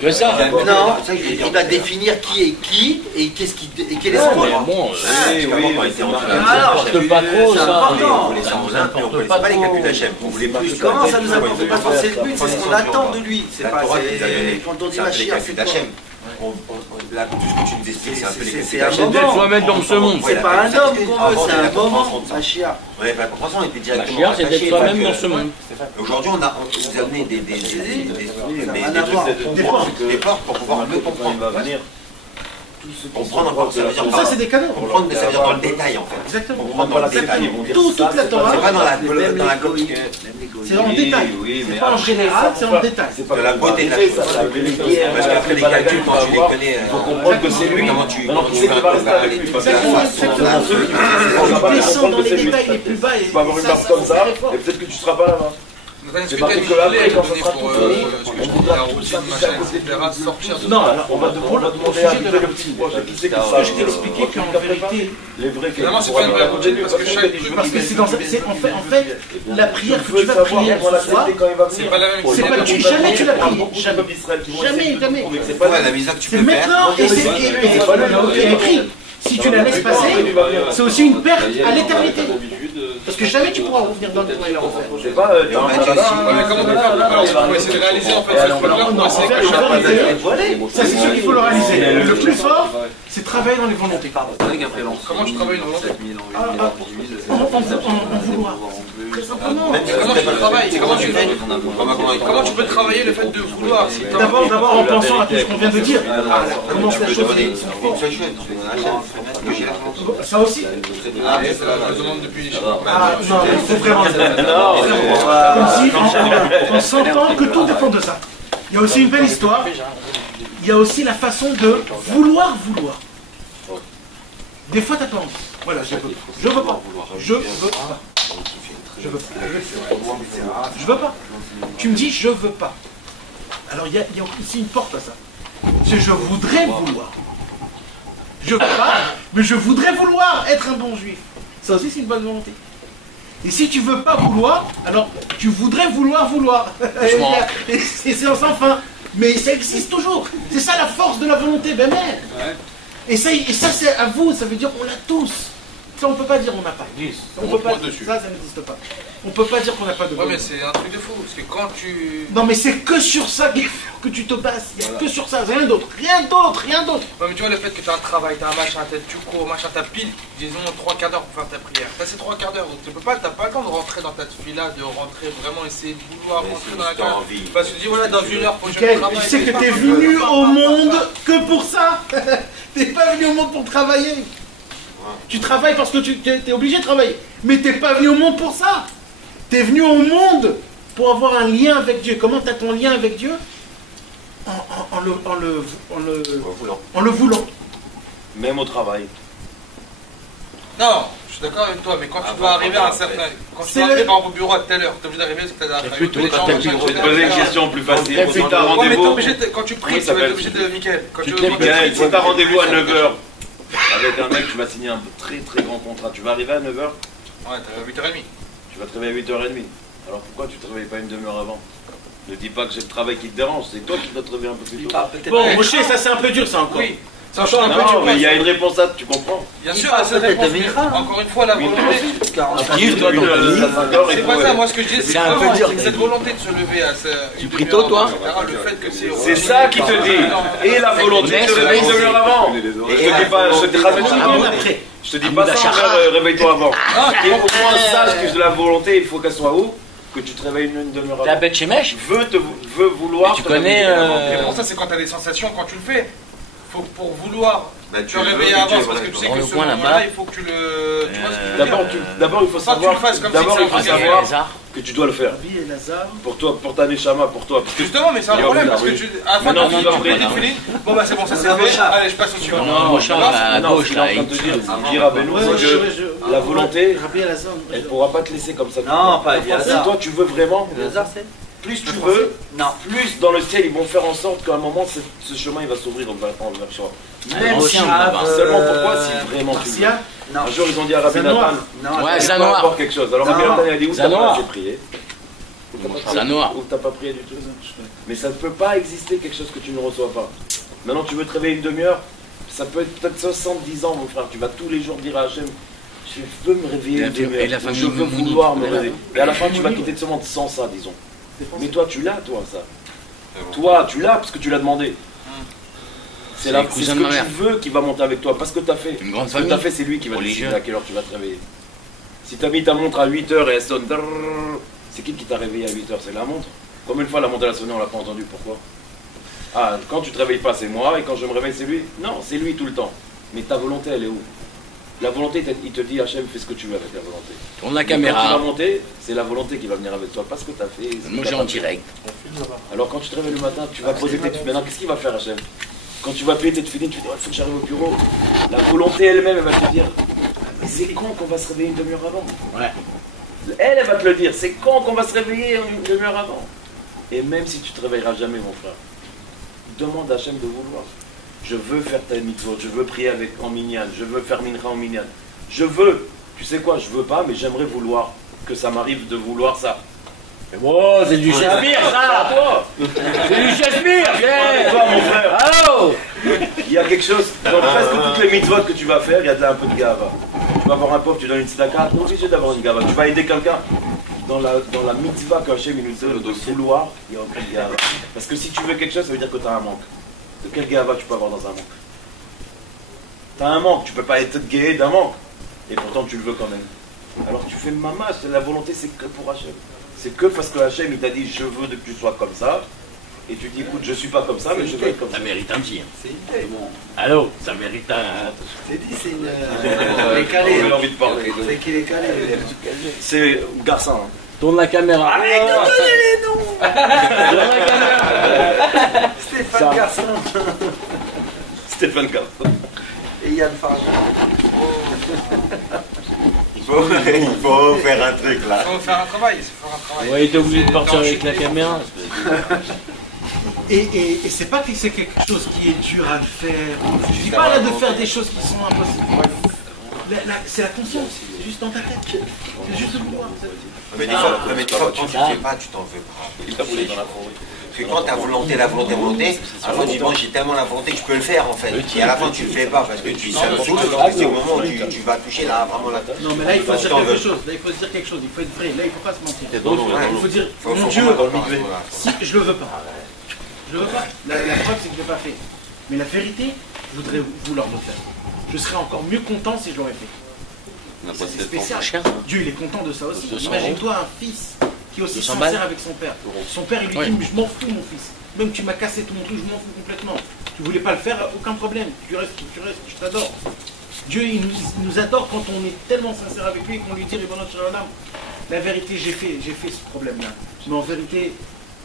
Que ça. Non, il va définir qui est qui et qu'est-ce qui et quel est son rôle. Bon, Oui, oui, c'est Alors, n'importe pas trop, c'est ça. important. On voulait ça en Inde, mais on connaissait pas les calculs d'Hachem. On voulait plus. Comment ça nous apporte pas trop? C'est le but, c'est ce qu'on attend de lui. C'est pas quand on dit les Mashiach, calculs c'est quoi? d'Hachem. Là, tout ce que tu nous expliques, c'est un peu les calculs C'est un d'Hachem. moment. toi-même dans ce monde. C'est pas un homme qu'on veut, c'est un moment. Mashiach. Ouais, la compréhension était directement Mashiach, c'est rattachée, d'être toi-même pas dans que- ce monde. Aujourd'hui, on vous a amené des portes pour pouvoir mieux comprendre. Il va venir. Comprendre encore, ça veut dire Ça c'est des cadeaux. comprendre, mais ça veut dire dans le détail en fait. Exactement. Comprendre dans le détail. Ils vont dire Toute la Torah, C'est pas dans la Même copie. c'est en détail. Oui, C'est mais pas en général, c'est en détail. c'est pas De la beauté de la chose. ça, la vérité. Parce qu'après les calculs, quand tu les connais, Il faut comprendre que c'est lui. comment tu Maintenant, qui c'est qui va rester avec lui? Parce que Exactement, la exactement. façon dont Il descend dans les détails les plus bas et tu vas avoir une ça, marque comme ça, très fort. et peut-être que tu seras pas là-bas. Est-ce C'est que marqué tu as une que là, idée quand à ça donner sera pour tout fini, ce que on je voudra la tout routine, ça, machin, tout ça, etc., sortir de Non, alors on va demander à le petit projet qui sait que ce ça. que je t'ai expliqué qu'en vérité, Les vrais qui Finalement, c'est pas une vraie routine parce que chaque truc. parce que c'est en fait la prière que tu vas prier ce soir, C'est pas la même c'est pas jamais tu l'as prié, jamais. C'est pas la mise que tu C'est peux faire. maintenant et c'est écrit. Si tu la laisses passer, c'est aussi une perte à l'éternité. Parce que jamais tu pourras revenir dans le temps et la refaire. C'est pas. Et on m'a dit aussi. Ouais, mais comment on peut faire pour essayer de réaliser en fait ce truc-là pour essayer que chaque fois Ça c'est sûr qu'il faut le réaliser. Le plus fort, c'est travailler dans les volontés. Comment tu travailles une volonté En vouloir. Très simplement. Comment tu travailles Comment tu peux travailler le fait de vouloir si t'as envie D'abord en pensant à tout ce qu'on vient de dire. Comment la chose Une seule chose, que j'ai la chance. Ça aussi. Ah, c'est la je demande depuis les chiffres. Ah non, il faut vraiment. Comme si on s'entend que tout dépend de ça. Il y a aussi une belle histoire. Il y a aussi la façon de vouloir. Des fois, t'as pas envie. Voilà, je veux pas. Je veux pas. Je veux pas. Je veux pas. Je veux pas. Tu me dis je veux pas. Alors il y a ici une porte à ça. C'est je voudrais vouloir. Je veux pas, mais je voudrais vouloir être un bon juif. Ça aussi c'est une bonne volonté. Et si tu veux pas vouloir, alors tu voudrais vouloir. Et c'est sans fin. Mais ça existe toujours. C'est ça la force de la volonté, ben merde. Et ça c'est à vous, ça veut dire qu'on l'a tous. Ça on peut pas dire on n'a pas. On peut pas dire, ça n'existe pas. On peut pas dire qu'on n'a pas de volonté. Ouais mais c'est un truc de fou, parce que quand tu... Non mais c'est que sur ça que tu te bases. Il n'y a que sur ça, rien d'autre. Rien d'autre. Ouais mais tu vois le fait que tu as un travail, tu as un machin, tu cours, machin, tu as pile, disons 3 quarts d'heure pour faire ta prière. T'as ces 3 quarts d'heure, donc tu peux pas, t'as pas le temps de rentrer dans ta fila, de rentrer vraiment essayer de vouloir rentrer dans la carte. Parce que tu dis voilà dans 1 heure pour que je travaille. Tu sais que t'es venu au monde que pour ça. T'es pas venu au monde pour travailler. Tu travailles parce que tu es obligé de travailler. Mais t'es pas venu au monde pour ça. T'es venu au monde pour avoir un lien avec Dieu. Comment t'as ton lien avec Dieu? En le voulant. Même au travail. Non, je suis d'accord avec toi, mais quand tu dois arriver à un certain... Quand tu dois arriver par exemple au bureau à telle heure, t'es obligé d'arriver parce que t'as des plutôt quand Je vais te poser une question plus facile. Si t'as Ouais, mais t'es rendez-vous... obligé de... Quand tu pries, tu vas être obligé de... Mickaël, quand tu Mickaël, si t'as rendez-vous à 9h avec un mec, tu vas signer un très très grand contrat. Tu vas arriver à 9h? Ouais, t'es à 8h30. Tu vas te réveiller à 8h30. Alors pourquoi tu te réveilles pas une demi-heure avant? Ne dis pas que c'est le travail qui te dérange, c'est toi qui dois te réveiller un peu plus tôt. Bon, Moshe, ça c'est un peu dur ça encore. Oui. Ça change un peu Non, mais il y a une réponse à... Tu comprends? Bien sûr, c'est encore une fois la volonté. C'est pas ça, moi ce que je dis, c'est cette volonté de se lever à Tu pries tôt, toi? Le fait que c'est ça qui te dit. Et la volonté de te réveiller une demi-heure avant. Et je te dis pas, je te dis pas ça, réveille-toi avant. Et au moins sache que la volonté, il faut qu'elle soit où? Que tu te réveilles une demi-heure avant. T'es à Beth Shemesh? Veux vouloir. Tu connais. Pour ça, c'est quand t'as des sensations, quand tu le fais. Faut pour vouloir te réveiller avant, parce que tu sais que ce moment-là, il faut que tu le. Tu vois ce que je veux dire? D'abord, il faut savoir. D'abord, il faut savoir que tu dois le faire. Pour toi, pour ta neshama, pour toi. Justement, mais c'est un problème parce que tu. Avant de fini. Bon bah c'est bon, ça c'est fait. Allez, je passe au suivant. Non, à gauche là. Dire à Benoît que la volonté, elle pourra pas te laisser comme ça. Non, pas Eliezer. Si toi, tu veux vraiment. Plus tu veux, plus dans le ciel ils vont faire en sorte qu'à un moment ce chemin il va s'ouvrir vers toi. Même si seulement pourquoi si vraiment tu veux. Un jour ils ont dit à Rabbi Nathan, ouais, ça noir. Quelque chose. Alors Rabbi Nathan il a dit où t'as pas assez prié, ou t'as pas prié du tout. Mais ça ne peut pas exister quelque chose que tu ne reçois pas. Maintenant tu veux te réveiller une demi-heure, ça peut être peut-être 70 ans mon frère, tu vas tous les jours dire à Hachem, je veux me réveiller une demi-heure, je veux vouloir me réveiller. Et à la fin tu vas quitter de ce monde sans ça disons. Mais toi tu l'as toi ça. Toi tu l'as parce que tu l'as demandé. C'est ce que tu veux qui va monter avec toi, pas ce que tu as fait. Une grande ce que tu as fait c'est lui qui va décider à quelle heure tu vas te réveiller. Si tu as mis ta montre à 8h et elle sonne, c'est qui t'a réveillé à 8h? C'est la montre. Combien de fois la montre elle a sonné, on l'a pas entendu, pourquoi? Ah, quand tu te réveilles pas c'est moi et quand je me réveille c'est lui? Non, c'est lui tout le temps. Mais ta volonté elle est où? La volonté, il te dit, Hachem, fais ce que tu veux avec la volonté. Tourne la caméra. Quand tu vas monter, c'est la volonté qui va venir avec toi, pas ce que tu as fait. Moi j'ai en direct. Alors quand tu te réveilles le matin, tu vas poser tes tefilines. Maintenant, qu'est-ce qu'il va faire, Hachem? Quand tu vas payer tes tefilines, tu te dis, il faut que j'arrive au bureau. La volonté elle-même, elle va te dire, c'est con qu'on va se réveiller une demi-heure avant. Ouais. Elle va te le dire, c'est con qu'on va se réveiller une demi-heure avant. Et même si tu te réveilleras jamais, mon frère, demande à Hachem de vouloir. Je veux faire ta mitzvot, je veux prier en minyan, je veux faire mincha en minyan. Je veux, tu sais quoi, je veux pas, mais j'aimerais vouloir que ça m'arrive de vouloir ça. Oh, c'est du Shakespeare ça! C'est du Shakespeare! Toi, mon frère! Oh! Il y a quelque chose, dans presque toutes les mitzvot que tu vas faire, il y a un peu de gava. Tu vas voir un pauvre, tu donnes une tzedaka, tu es obligé d'avoir une gava. Tu vas aider quelqu'un. Dans la mitzvah qu'Hachem nous donne de vouloir, il y a un peu de gava. Parce que si tu veux quelque chose, ça veut dire que tu as un manque. De quel gava tu peux avoir dans un manque? Tu as un manque, tu peux pas être gay d'un manque. Et pourtant tu le veux quand même. Alors tu fais le mamash, la volonté c'est que pour Hachem. C'est que parce que Hachem il t'a dit je veux que tu sois comme ça. Et tu dis écoute je suis pas comme ça mais je veux être comme ça. Ça mérite un tir. C'est bon. Allô, ça mérite un... C'est dit, c'est une... Il est calé. Il a envie de parler. C'est qu'il est calé. C'est Garcin. Hein. Tourne la caméra. Arrête de donner les noms. Tourne la caméra. Stéphane Garcin. Stéphane Garcin. Et Yann Farage. Il faut faire un truc là. Il faut faire un travail. Ouais, il t'a obligé de partir avec la caméra. Et c'est pas que c'est quelque chose qui est dur à le faire. Je dis pas là de faire des choses qui sont impossibles. C'est la conscience, c'est juste dans ta tête. C'est juste le pouvoir. Mais des fois, quand tu ne fais pas, tu t'en veux pas. Parce que quand tu as la volonté, à la fin tu dis bon, j'ai tellement la volonté que je peux le faire en fait. Et à la fin tu le fais pas parce que ça me saoule. C'est au moment où tu vas toucher là vraiment la tête. Non mais là il faut dire quelque chose. Là il faut dire quelque chose. Il faut être vrai. Là il faut pas se mentir. Il faut dire mon Dieu, si je le veux pas. Je le veux pas. La preuve c'est que je l'ai pas fait. Mais la vérité, je voudrais vouloir le faire. Je serais encore mieux content si je l'aurais fait. C'est spécial. Dieu il est content de ça aussi. Imagine-toi un fils qui est aussi sincère avec son père. Son père il lui dit je m'en fous mon fils. Même tu m'as cassé tout mon truc, je m'en fous complètement. Tu voulais pas le faire, aucun problème. Tu restes, je t'adore. Dieu il nous adore quand on est tellement sincère avec lui et qu'on lui dit la vérité j'ai fait ce problème là. Mais en vérité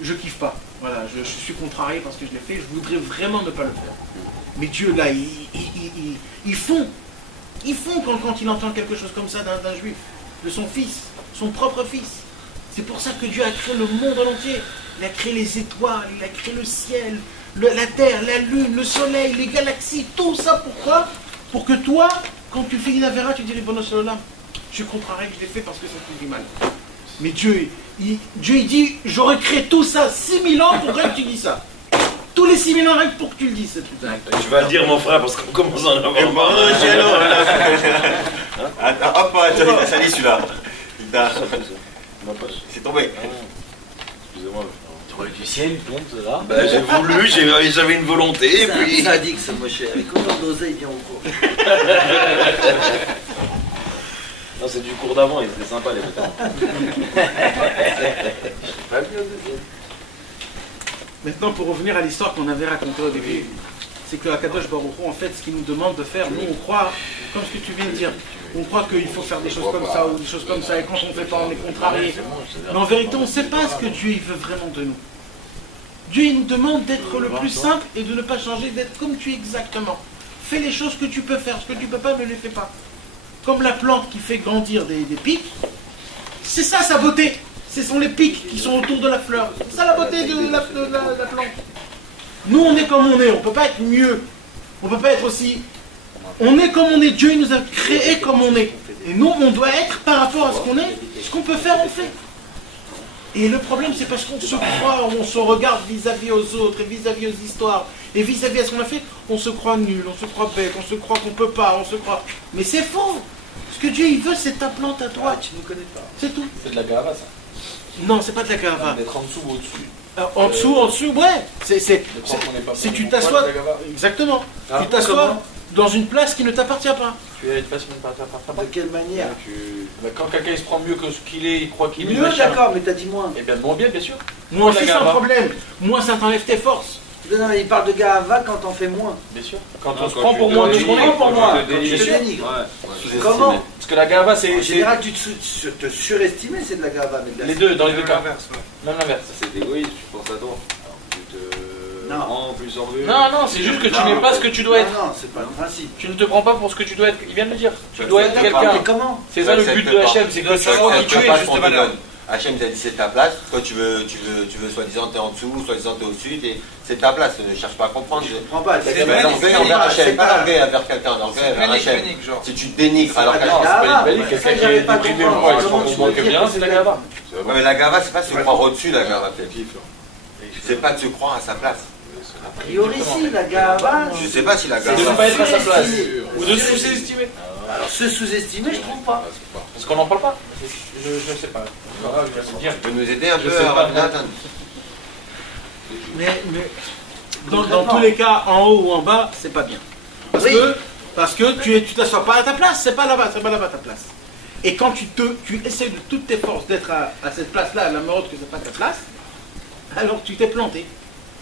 je kiffe pas. Voilà, je suis contrarié parce que je l'ai fait, je voudrais vraiment ne pas le faire. Mais Dieu là, ils font quand il entend quelque chose comme ça d'un juif, de son fils, son propre fils. C'est pour ça que Dieu a créé le monde en entier. Il a créé les étoiles, il a créé le ciel, la terre, la lune, le soleil, les galaxies, tout ça pourquoi? Pour que toi, quand tu fais une avéra, tu dis Ribono Shel Olam, je suis contrarié que je l'ai fait parce que ça fait du mal. Mais Dieu il dit, j'aurais créé tout ça 6000 ans pour que tu dis ça. Tous les 6000 ans, rien que pour que tu le dises, cette putain. Tu vas le dire, mon frère, parce qu'on commence à en avoir marre. Attends, hop, il a sali celui-là. C'est tombé. Excusez-moi. Du ciel, il tombe, là. Ben, j'ai voulu, j'avais une volonté, et puis... Ça dit que ça, moi, avec combien d'oseille il vient au cours. Non, c'est du cours d'avant, ils étaient sympas, les bêtes. Maintenant, pour revenir à l'histoire qu'on avait racontée au début, c'est que Akadosh Baruch Hu, en fait, ce qu'il nous demande de faire, nous, on croit, comme ce que tu viens de dire, on croit qu'il faut faire des choses comme ça ou des choses comme ça, et quand on ne fait pas, on est contrarié. Mais en vérité, on ne sait pas ce que Dieu il veut vraiment de nous. Dieu il nous demande d'être le plus simple et de ne pas changer, d'être comme tu es exactement. Fais les choses que tu peux faire, ce que tu ne peux pas, ne les fais pas. Comme la plante qui fait grandir des pics, c'est ça sa beauté. Ce sont les pics qui sont autour de la fleur. C'est ça la beauté de la plante. Nous, on est comme on est. On ne peut pas être mieux. On ne peut pas être aussi... On est comme on est. Dieu il nous a créés comme on est. Et nous, on doit être par rapport à ce qu'on est. Ce qu'on peut faire, on fait. Et le problème, c'est parce qu'on se croit, on se regarde vis-à-vis aux autres, et vis-à-vis aux histoires, et vis-à-vis à ce qu'on a fait, on se croit nul, on se croit bête, on se croit qu'on ne peut pas, on se croit... Mais c'est faux. Ce que Dieu il veut, c'est ta plante à toi. Tu ne connais pas. C'est tout. C'est de la gava, ça. Non, c'est pas de la gava. D'être en dessous ou au-dessus. En dessous, ouais. C'est tu t'assois. Exactement. Tu t'assois dans une place qui ne t'appartient pas. Tu es une place qui ne t'appartient pas. De quelle manière? Quand quelqu'un il se prend mieux que ce qu'il est, il croit qu'il est mieux, d'accord, mais t'as dit moins. Eh bien, moins bien, bien sûr. Moins aussi, sans problème. Moins, ça t'enlève tes forces. Non, il parle de Gahava quand on fait moins. Bien sûr. Quand on se prend pour moins, tu te prends pour moi. Quand tu te dénigres. Comment? Parce que la Gahava, c'est... En général, tu te surestimer, c'est de la Gahava. Les deux, dans les deux cas. Même l'inverse. C'est égoïste, tu penses à toi. Tu te rends plus orgueilleux. Non, c'est juste que tu n'es pas ce que tu dois être. Non, c'est pas le principe. Tu ne te prends pas pour ce que tu dois être. Il vient de le dire. Tu dois être quelqu'un. Mais comment? C'est ça le but de Hachem, c'est que tu sois qui tu es, juste valeur. Hachem t'a dit c'est ta place, toi tu veux soi-disant t'es en dessous, soi-disant t'es au-dessus, c'est ta place, ne cherche pas à comprendre. Je ne comprends pas, c'est l'orgueil envers Hachem, pas l'orgueil envers quelqu'un, l'orgueil envers Hachem. Si tu te dénigres alors qu'Hachem c'est pas une panique, quelqu'un qui est déprimé ou il se rend compte que bien, c'est la Gava. Ouais mais la Gava c'est pas se croire au-dessus la Gava peut-être. C'est pas de se croire à sa place. A priori si, la Gava... Je sais pas si la Gava... C'est de ne pas être à sa place, ou de sous-estimer. Alors se sous-estimer, je trouve pas. Parce qu'on n'en parle pas. Je ne sais pas. Tu peux nous aider un peu à Nathan? Mais dans tous les cas, en haut ou en bas, c'est pas bien. Parce que tu t'assois pas à ta place, c'est pas là-bas ta place. Et quand tu essaies de toutes tes forces d'être à cette place-là, à la mode que c'est pas ta place, alors tu t'es planté.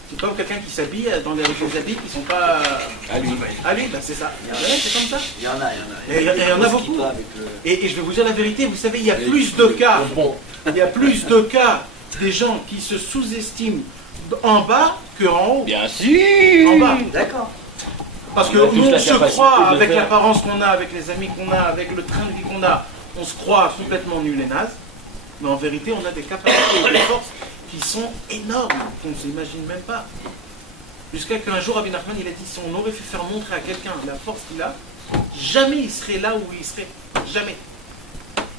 C'est comme quelqu'un qui s'habille dans des habits qui sont pas à lui. Ben c'est ça. C'est comme ça. Il y en a. Et il y en a beaucoup. Et je vais vous dire la vérité, vous savez, il y a plus de cas. Il y a plus de cas des gens qui se sous-estiment en bas qu'en haut. Bien sûr. En bas. D'accord. Parce que nous, on se croit, avec l'apparence qu'on a, avec les amis qu'on a, avec le train de vie qu'on a, on se croit complètement nul et naze. Mais en vérité, on a des capacités et des forces qui sont énormes, qu'on ne s'imagine même pas. Jusqu'à qu'un jour, Rabbi Nachman, il a dit, si on aurait fait faire montrer à quelqu'un la force qu'il a, jamais il serait là où il serait. Jamais.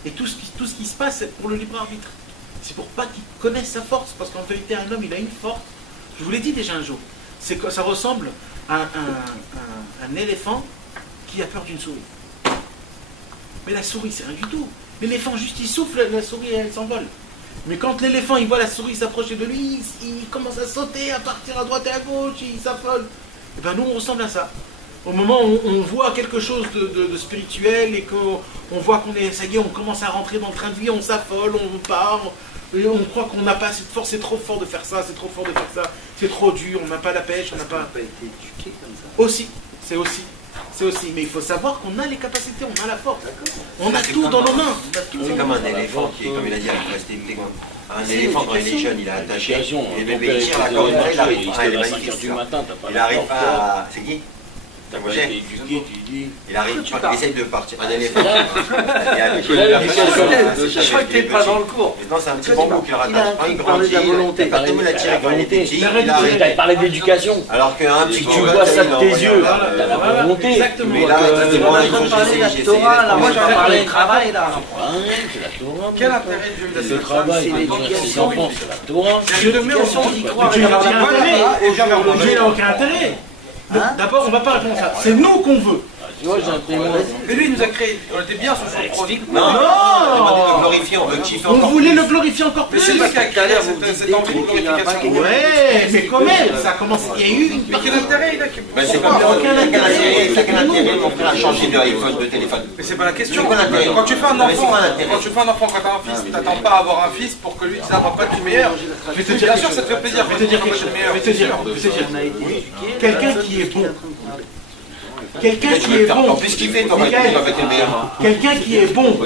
Et tout ce qui se passe, c'est pour le libre arbitre. C'est pour pas qu'il connaisse sa force. Parce qu'en vérité, un homme, il a une force. Je vous l'ai dit déjà un jour. C'est que ça ressemble à un éléphant qui a peur d'une souris. Mais la souris, c'est rien du tout. L'éléphant, juste, il souffle, la souris, elle s'envole. Mais quand l'éléphant, il voit la souris s'approcher de lui, il commence à sauter, à partir à droite et à gauche, il s'affole. Et bien nous, on ressemble à ça. Au moment où on voit quelque chose de spirituel et qu'on voit qu'on est, ça y est, on commence à rentrer dans le train de vie, on s'affole, on part, et on croit qu'on n'a pas cette force, c'est trop fort de faire ça, c'est trop fort de faire ça, c'est trop dur, on n'a pas la pêche, on n'a pas été éduqué comme ça. Aussi, c'est aussi. Mais il faut savoir qu'on a les capacités, on a la force. On a tout dans nos mains. C'est comme un éléphant qui est, comme il a dit, un éléphant quand il est jeune, il a attaché, les bébés il tire la corde, il arrive pas, il est magnifique. Il arrive pas à... C'est qui? Il arrive, il essaye de partir. Un éléphant. Je crois que t'es pas dans le cours. Non, c'est un petit bambou qui rattache. Il grandit. Quand tout le monde l'a tiré quand il était petit, il arrive. Tu as parlé d'éducation. Alors qu'un petit si tu vois ça de tes yeux, t'as la volonté. Exactement. Mais là, c'est bon, il faut parler de la Torah, là, moi j'en ai parlé de travail là. C'est la Torah. Quel intérêt de le travail, c'est l'éducation, c'est la Torah. Dieu n'a aucun intérêt. D'abord, on ne va pas répondre à ça. C'est nous qu'on veut. Tu vois, j'ai un témoin. Mais lui, il nous a créé. On était bien sur son produit. Non, on va le glorifier, on veut le kiffer encore. On voulait le glorifier encore plus. Mais c'est pas qu'à carrière, cette envie de glorification. Ouais, mais quand même, ça commence. Il y a eu une. Mais quel intérêt il a? C'est comme aucun intérêt. Mon frère a changé de téléphone. Mais c'est pas la question. Quand tu fais un enfant, quand t'as un fils, t'attends pas à avoir un fils pour que lui dise papa tu es meilleur. Bien sûr, ça te fait plaisir. Je vais te dire quelque chose. Quelqu'un qui est bon. Quelqu'un qui est bon. Quelqu'un qui est bon.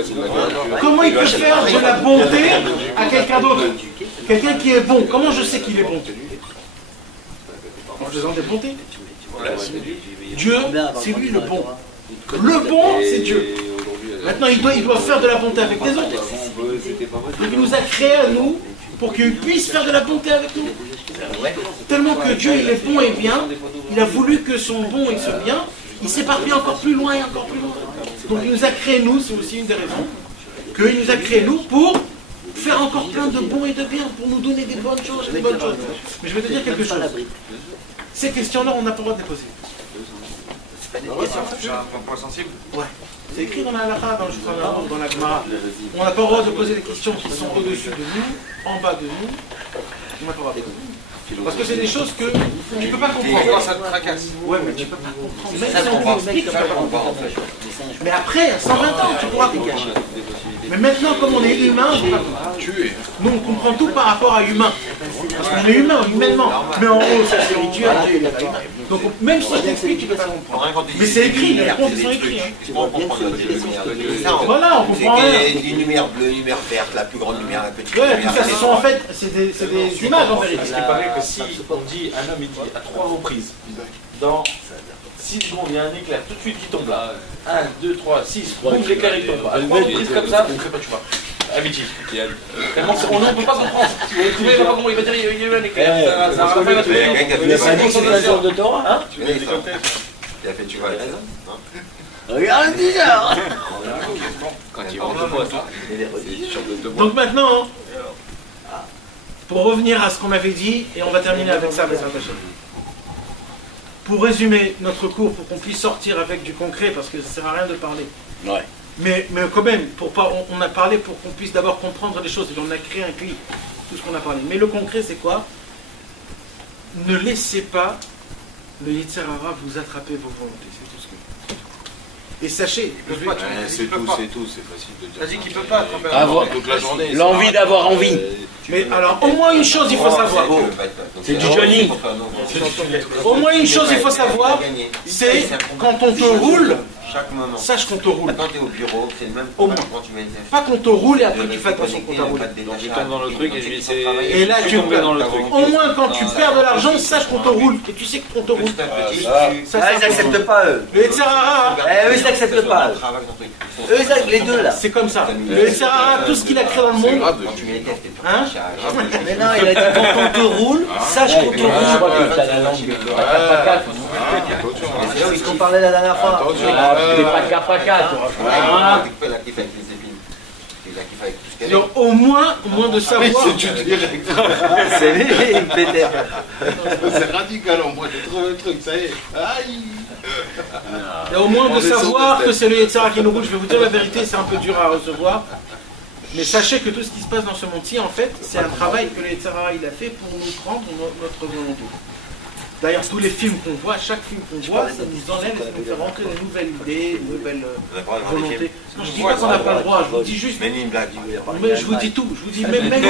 Comment il peut faire de la bonté à quelqu'un d'autre? Quelqu'un qui est bon. Comment je sais qu'il est bon? En faisant des bontés. Dieu, c'est lui le bon. Le bon, c'est Dieu. Maintenant, il doit faire de la bonté avec les autres. Donc, il nous a créés à nous pour qu'il puisse faire de la bonté avec nous. Tellement que Dieu, il est bon et bien, il a voulu que son bon et ce bien, il s'éparpille encore plus loin et encore plus loin. Donc il nous a créés, nous, c'est aussi une des raisons, qu'il nous a créés, nous, pour faire encore plein de bons et de bien, pour nous donner des bonnes choses, des bonnes choses. Mais je vais te dire quelque chose. Ces questions-là, on n'a pas le droit de les poser. C'est pas des questions, c'est un point sensible. Ouais. C'est écrit dans la halakha, dans la Gemara. On n'a pas le droit de poser des questions qui sont au-dessus de nous, en bas de nous. On n'a pas le droit de les poser. Parce que c'est des choses que tu ne peux pas comprendre. Ça te tracasse. Ouais, mais tu ne peux pas comprendre. Même si on t'explique, tu ne peux pas comprendre. Mais après, à 120 ans, tu pourras comprendre. Mais maintenant, comme on est humain, on ne peut pas comprendre. Nous, on comprend tout par rapport à humain. Parce qu'on est humain, humainement. Mais en haut, c'est spirituel, Dieu n'est pas humain. Donc, même si on t'explique, tu ne peux pas comprendre. Mais c'est écrit, les réponses sont écrites. Voilà, on comprend rien. Une lumière bleue, une lumière verte, la plus grande lumière, la petite lumière. lumière. Ouais, tout ça, ce sont en fait, c'est des images en vérité. Parce qu'il paraît que si on dit, un homme il dit à 3 reprises, dans 6 secondes, il y a un éclair tout de suite qui tombe là. 1, 2, 3, 6, boum, l'éclair il tombe. À 3 reprises comme ça, on ne fait pas, tu vois. Amitié. Tellement on ne peut pas comprendre. Vous ne pas comment il va dire, il y a eu un éclair. Ça va faire ça dit que c'est la source de Torah, hein? Tu l'as fait, tu vois, raison. Regarde déjà. Quand il vend le poisson. Donc maintenant, pour revenir à ce qu'on avait dit, et on va terminer avec ça, pour résumer notre cours, pour qu'on puisse sortir avec du concret, parce que ça ne sert à rien de parler. Ouais. Mais quand même, on a parlé pour qu'on puisse d'abord comprendre les choses, et on a créé un clip, tout ce qu'on a parlé. Mais le concret, c'est quoi? Ne laissez pas le Yetzer Hara vous attraper vos volontés, c'est tout ce que... Et sachez... C'est tout, c'est facile de dire. T'as dit qu'il ne peut pas attraper toute la journée. L'envie d'avoir envie. Mais alors, au moins une chose, il faut savoir. C'est du Johnny. Au moins une chose, il faut savoir, c'est quand on te roule, Chaque moment. Sache qu'on te roule. Quand tu es au bureau, c'est le même Au moins. quand tu mets une Pas qu'on te roule et après tu fais attention qu'on t'a roulé. Donc je tombe dans le truc et je dis c'est. Et là tu tombé dans le truc. Au moins quand tu perds de l'argent, sache qu'on te roule. Et tu sais qu'on te roule. Ça, Ah, ils n'acceptent pas eux. le Etzerara, Eux, ils n'acceptent pas. Eux, les deux là. c'est comme ça. Le Etzerara, tout ce qu'il a créé dans le monde. Quand tu mets les tests, t'es pas Hein Mais non, il a dit quand on te roule, sache qu'on te Je roule. crois que t'as la langue. C'est là où ils parlait la dernière fois. Ah, t'es pas capaca, toi. Ah. Donc, au moins de savoir. C'est lui, peut-être. C'est radical, moi j'ai trouvé le truc, ça y est. Aïe. Et au moins de savoir que c'est le Yetzirah qui nous roule. Je vais vous dire la vérité, c'est un peu dur à recevoir. Mais sachez que tout ce qui se passe dans ce monde-ci, en fait, c'est un travail que le Yetzirah il a fait pour nous prendre notre volonté. D'ailleurs, tous les films qu'on voit, chaque film qu'on voit, ça nous enlève et ça nous fait rentrer de nouvelles idées, de nouvelles volontés. Non, je dis pas qu'on n'a pas le droit, je vous dis juste. Mais je vous dis tout, je vous dis même les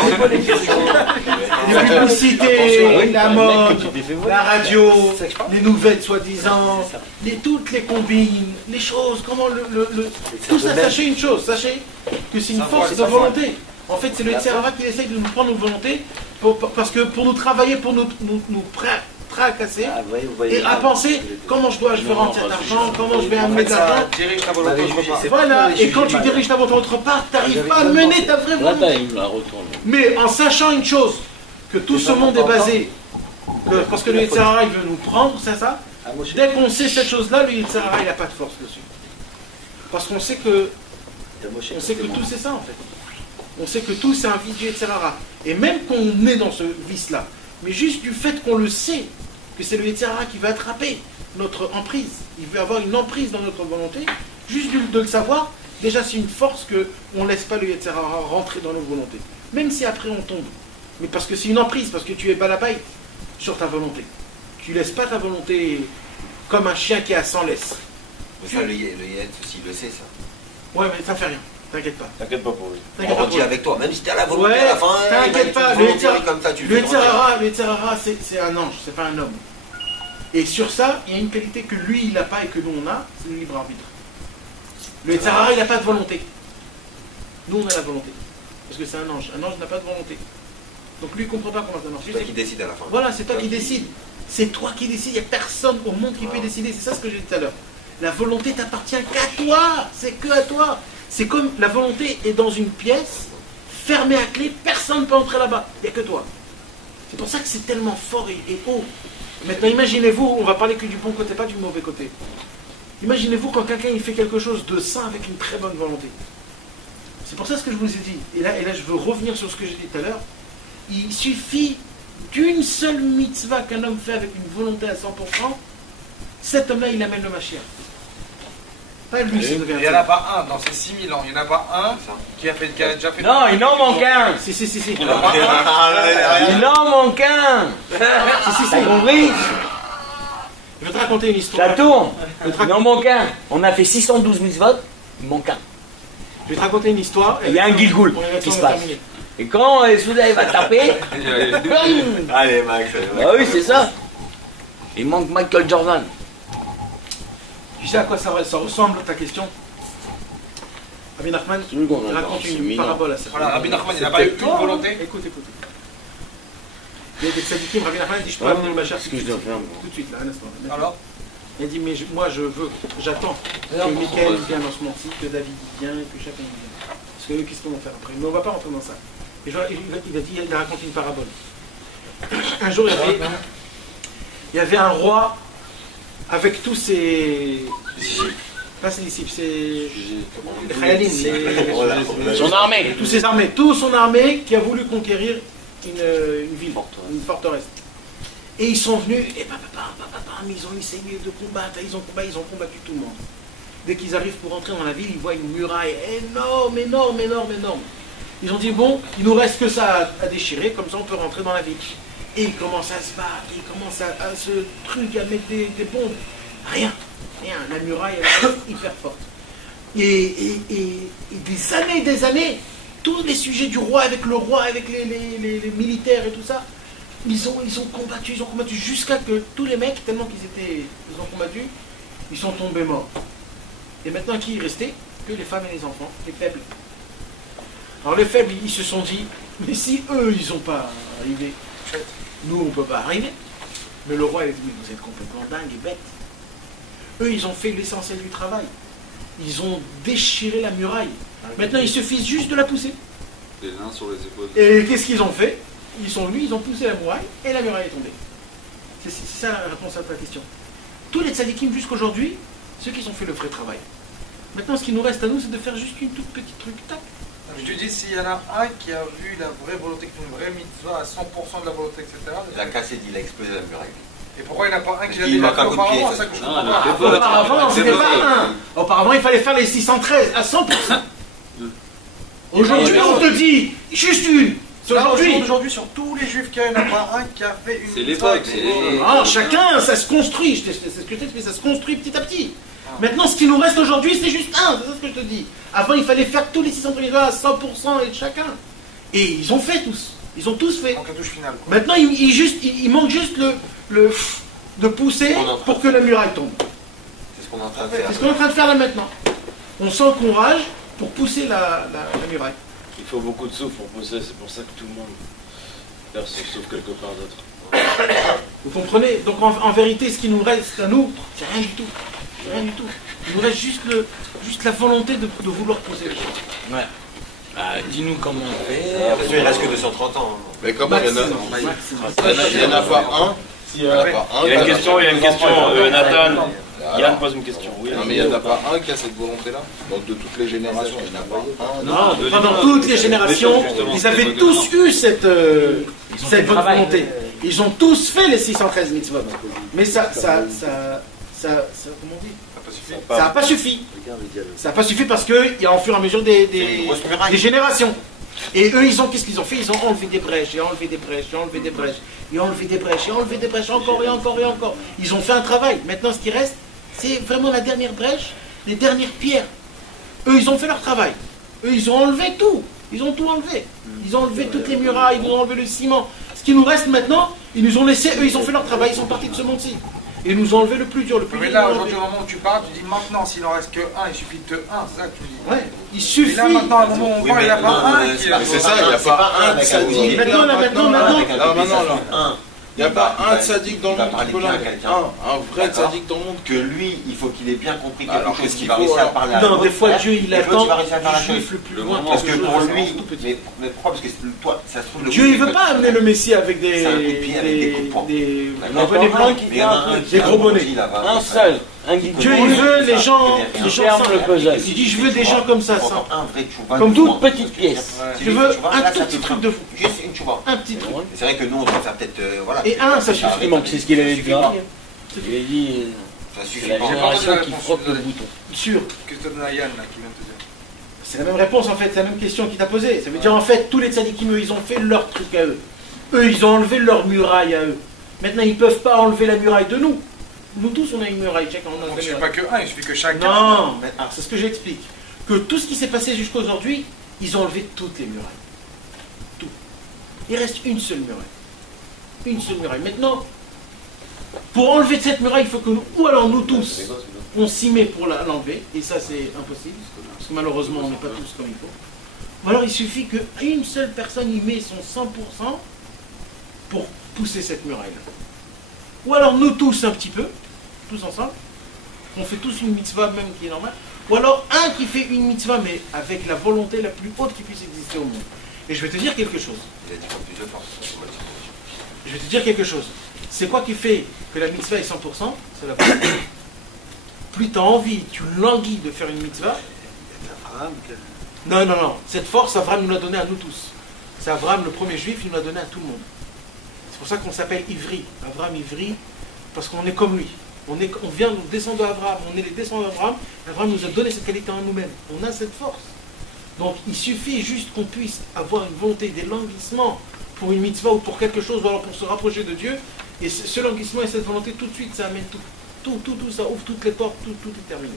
publicités, la mode, la radio, les nouvelles soi-disant, toutes les combines, les choses, comment tout ça, sachez une chose, sachez que c'est une force de volonté. En fait, c'est le Yetzirah qui essaye de nous prendre nos volontés parce que pour nous travailler, pour nous à casser et à penser comment je vais rentrer d'argent, comment je vais amener de l'argent. Voilà, et quand tu diriges ta volonté autre part, tu n'arrives pas à mener ta vraie volonté. Mais en sachant une chose, que tout ce monde est basé, parce que le Yetzirah il veut nous prendre, c'est ça. Dès qu'on sait cette chose-là, le Yetzirah il n'a pas de force dessus. Parce qu'on sait que tout c'est ça en fait. On sait que tout c'est un vice du Yetzirah. Et même qu'on est dans ce vice-là, mais juste du fait qu'on le sait, que c'est le Yetzirah qui va attraper notre emprise, il veut avoir une emprise dans notre volonté, juste de le savoir, déjà c'est une force qu'on ne laisse pas le Yetzirah rentrer dans nos volontés. Même si après on tombe. Mais parce que c'est une emprise, parce que tu es balabait sur ta volonté. Tu ne laisses pas ta volonté comme un chien qui est à 100 laisses. Ça, le Yetz aussi, il le sait ça. Ouais, mais ça fait rien. T'inquiète pas. T'inquiète pas pour lui. On redit avec toi, même si t'as la volonté à la fin. T'inquiète pas, le Yetzirah, c'est un ange, c'est pas un homme. Et sur ça, il y a une qualité que lui il n'a pas et que nous on a, c'est le libre arbitre. Le Yetzirah il n'a pas de volonté. Nous on a la volonté. Parce que c'est un ange. Un ange n'a pas de volonté. Donc lui il ne comprend pas comment c'est un ange. C'est toi qui décide à la fin. Voilà, c'est toi qui décides. C'est toi qui décides, il n'y a personne au monde qui peut décider. C'est ça ce que j'ai dit tout à l'heure. La volonté t'appartient qu'à toi. C'est que à toi. C'est comme la volonté est dans une pièce, fermée à clé, personne ne peut entrer là-bas. Il n'y a que toi. C'est pour ça que c'est tellement fort et haut. Maintenant, imaginez-vous, on va parler que du bon côté, pas du mauvais côté. Imaginez-vous quand quelqu'un il fait quelque chose de sain avec une très bonne volonté. C'est pour ça ce que je vous ai dit. Et là, je veux revenir sur ce que j'ai dit tout à l'heure. Il suffit d'une seule mitzvah qu'un homme fait avec une volonté à 100%. Cet homme-là, il amène le Mashiach. Pas lui, il n'y en a pas un dans ces 6000 ans. Il n'y en a pas un qui a déjà fait. Non, il en manque un. Si. Il en manque un. Si. T'as compris? Je vais te raconter une histoire. Ça tourne. Il en manque un. On a fait 612 mitzvot. Il manque un. Je vais te raconter une histoire. Il y a un Gilgoul qui se passe. Et quand Souda va taper. Allez, Max. Ah oui, c'est ça. Il manque Michael Jordan. Tu sais à quoi ça ressemble ta question? Rabbi Nachman, il raconte une parabole à ça. Voilà, Rabbi Nachman, il n'a pas eu une volonté. Écoute. Il y a des tzadikim, Rabbi Nachman dit je peux amener le Mashiach tout de suite, là, un instant. Alors il a dit mais moi j'attends que Michael vienne dans ce monde-ci, que David vienne, que chacun vienne. Parce que eux, qu'est-ce qu'on va faire après? Mais on ne va pas rentrer dans ça. Et il a raconté une parabole. Un jour, il y avait un roi avec tous ses... Pas ses disciples, c'est... Les Khayalim, toute son armée qui a voulu conquérir une ville, une forteresse. Et ils sont venus, et ils ont essayé de combattre, ils ont combattu tout le monde. Dès qu'ils arrivent pour entrer dans la ville, ils voient une muraille énorme. Ils ont dit, bon, il nous reste que ça à déchirer, comme ça on peut rentrer dans la ville. Et ils commencent à se battre, ils commencent à se mettre des bombes. Rien. La muraille, elle est hyper forte. Et des années, tous les sujets du roi, avec le roi, avec les militaires et tout ça, ils ont combattu jusqu'à que tous les mecs, tellement ils ont combattu, ils sont tombés morts. Et maintenant, qui est resté? Que les femmes et les enfants, les faibles. Alors les faibles, ils se sont dit, mais si eux, ils n'ont pas arrivé, nous, on ne peut pas arriver. Mais le roi, il a dit, vous êtes complètement dingue et bête. Eux, ils ont fait l'essentiel du travail. Ils ont déchiré la muraille. Maintenant, il suffit juste de la pousser. Les nains sur les épaules. Et qu'est-ce qu'ils ont fait? Ils ont poussé la muraille et la muraille est tombée. C'est ça la réponse à ta question. Tous les tzadikim jusqu'aujourd'hui, ceux qui ont fait le vrai travail. Maintenant, ce qui nous reste à nous, c'est de faire juste une toute petite truc, tac. Je te dis, s'il y en a un qui a vu la vraie volonté, une vraie mitzvah à 100% de la volonté, etc. Il a cassé, il a explosé la muraille. Et pourquoi il n'y en a pas un qui l'a Il déjà manque fait un coup de pied. auparavant? Ça que je comprends pas. Auparavant, c'était pas un. Auparavant, il fallait faire les 613 à 100%. Aujourd'hui, on te dit juste une. Aujourd'hui, sur tous les juifs qu'il y a, il n'y en a pas un qui a fait une. C'est l'époque. Non, chacun, ça se construit. C'est ce que je t'explique, ça se construit petit à petit. Maintenant, ce qui nous reste aujourd'hui, c'est juste un. C'est ça ce que je te dis. Avant, il fallait faire tous les 613 à 100% et de chacun. Et ils ont fait tous. Ils ont tous fait. Donc la touche finale. Quoi. Maintenant, il manque juste de pousser pour que la muraille tombe. C'est ce qu'on est en train de faire. C'est ce qu'on est en train de faire là maintenant. On s'encourage pour pousser la muraille. Il faut beaucoup de souffle pour pousser, c'est pour ça que tout le monde perd son souffle quelque part d'autre. Vous comprenez? Donc en vérité, ce qui nous reste à nous, c'est rien du tout. C'est rien du tout. Il nous reste juste la volonté de vouloir pousser les choses. Ouais. Dis-nous comment on fait. Il reste que 230 ans. Mais comment il y en a? Il n'y en a pas un. Il y en a pas un. Il y a une question, Nathan. Yann pose une question. Oui, non, mais il n'y en a pas un qui a cette volonté-là. Donc de toutes les générations, il n'y en a pas un. Non, pendant toutes les générations, ils avaient tous eu cette bonne volonté. Ils ont tous fait les 613 mitzvot. Mais ça comment on dit? Ça n'a pas suffi. Ça n'a pas suffi parce qu'il y a au fur et à mesure des générations. Et eux, qu'est-ce qu'ils ont fait? Ils ont enlevé des brèches, et enlevé des brèches, et enlevé des brèches, et enlevé des brèches, et enlevé des brèches, encore et encore et encore. Ils ont fait un travail. Maintenant, ce qui reste, c'est vraiment la dernière brèche, les dernières pierres. Eux, ils ont fait leur travail. Eux, ils ont enlevé tout. Ils ont tout enlevé. Ils ont enlevé toutes les murailles, ils ont enlevé le ciment. Ce qui nous reste maintenant, ils nous ont laissé, eux, ils ont fait leur travail, ils sont partis de ce monde-ci. Et nous ont enlevé le plus dur, le plus dur. Mais là, aujourd'hui, au moment où tu parles, tu dis maintenant, s'il n'en reste que un, il suffit de un, c'est ça que tu dis. Ouais, il suffit. Et là, maintenant, au moment où on parle, il n'y a pas un qui est. C'est ça, il n'y a pas un tzaddik. Maintenant. Il n'y a pas un tzaddik dans le monde qui peut un vrai tzaddik dans le monde. Que lui, il faut qu'il ait bien compris quelque Alors, chose qui va réussir à parler à Non, des fois, Dieu, il attend du juif le plus loin. Parce que pour lui, mais pourquoi? Parce que toi, ça se trouve... Dieu, il ne veut pas amener le Messie avec des bonnets blancs, des gros bonnets. Un seul. Dieu, il veut les gens simples. Il dit, je veux des gens comme ça, simples. Comme toute petite pièce. Je veux un tout petit truc de fou. Juste une chouba. Un petit truc. C'est vrai que nous, on doit faire peut-être... Et un, ça suffit. C'est ce qu'il avait dit. Il a dit, Ça c'est suffit la pas. génération qui frotte le bouton. Sûr. Que je te donne à Yann, là, qui vient de te dire. C'est la même réponse en fait, c'est la même question qu'il t'a posée. Ça veut dire en fait, tous les tzadikim, eux, ils ont fait leur truc à eux. Eux, ils ont enlevé leur muraille à eux. Maintenant, ils ne peuvent pas enlever la muraille de nous. Nous tous, on a une muraille, chacun on a Donc une il ne muraille. suffit pas que un, il suffit que chacun. Non, alors c'est ce que j'explique. Que tout ce qui s'est passé jusqu'à aujourd'hui, ils ont enlevé toutes les murailles. Tout. Il reste une seule muraille. Une seule muraille. Maintenant, pour enlever cette muraille, il faut que nous, ou alors nous tous, on s'y met pour l'enlever, et ça c'est impossible, parce que malheureusement on n'est pas tous comme il faut. Ou alors il suffit qu'une seule personne y met son 100% pour pousser cette muraille-là. Ou alors nous tous un petit peu, tous ensemble, on fait tous une mitzvah même qui est normale, ou alors un qui fait une mitzvah mais avec la volonté la plus haute qui puisse exister au monde. Et je vais te dire quelque chose. Il a dit comme plusieurs fois. Je vais te dire quelque chose. C'est quoi qui fait que la mitzvah est 100%? C'est la volonté. Plus tu as envie, tu languis de faire une mitzvah. Non. Cette force, Abraham nous l'a donnée à nous tous. C'est Abraham, le premier juif, il nous l'a donné à tout le monde. C'est pour ça qu'on s'appelle Ivri. Abraham Ivri, parce qu'on est comme lui. On vient, nous descendons d'Abraham, on est les descendants d'Abraham. Abraham nous a donné cette qualité en nous-mêmes. On a cette force. Donc il suffit juste qu'on puisse avoir une volonté, des languissements pour une mitzvah ou pour quelque chose, ou alors pour se rapprocher de Dieu. Et ce languissement et cette volonté, tout de suite, ça amène tout, ça ouvre toutes les portes, tout est terminé.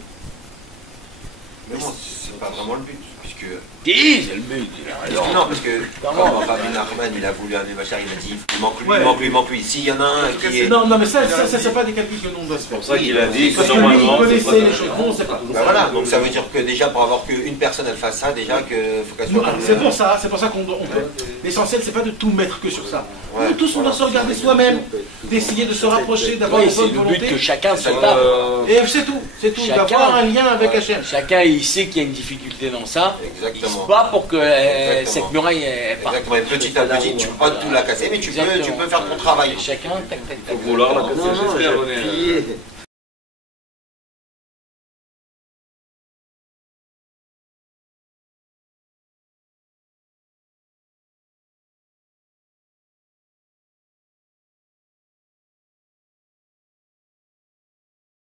Mais bon, c'est pas vraiment le but. puisque... Dis, c'est le but. Non, parce que quand Rabbi Nachman il a voulu un Machar, il a dit il manque lui. S'il y en a un qui est... Non, mais ça c'est pas des calculs que nous on doit se faire. C'est pour ça qu'il a dit Parce que lui, il connaissait les choses. Nous, on sait pas. Ben voilà, donc ça veut dire que déjà pour avoir qu'une personne elle fasse ça, déjà qu'il faut qu'elle soit... C'est pour ça qu'on peut. L'essentiel, c'est pas de tout mettre que sur ça. Nous tous, on doit se regarder soi-même, d'essayer de se rapprocher, d'avoir une bonne volonté. C'est le but que chacun se tape. Et c'est tout, d'avoir un lien avec Hachem. Chacun, il sait qu'il y a une difficulté dans ça. Exactement. Il se bat pour que cette muraille parte. Exactement, et petit à petit, tu peux pas tout la casser, mais tu peux faire ton travail. Chacun, tac, tac, tac. Faut vouloir la casser, j'espère.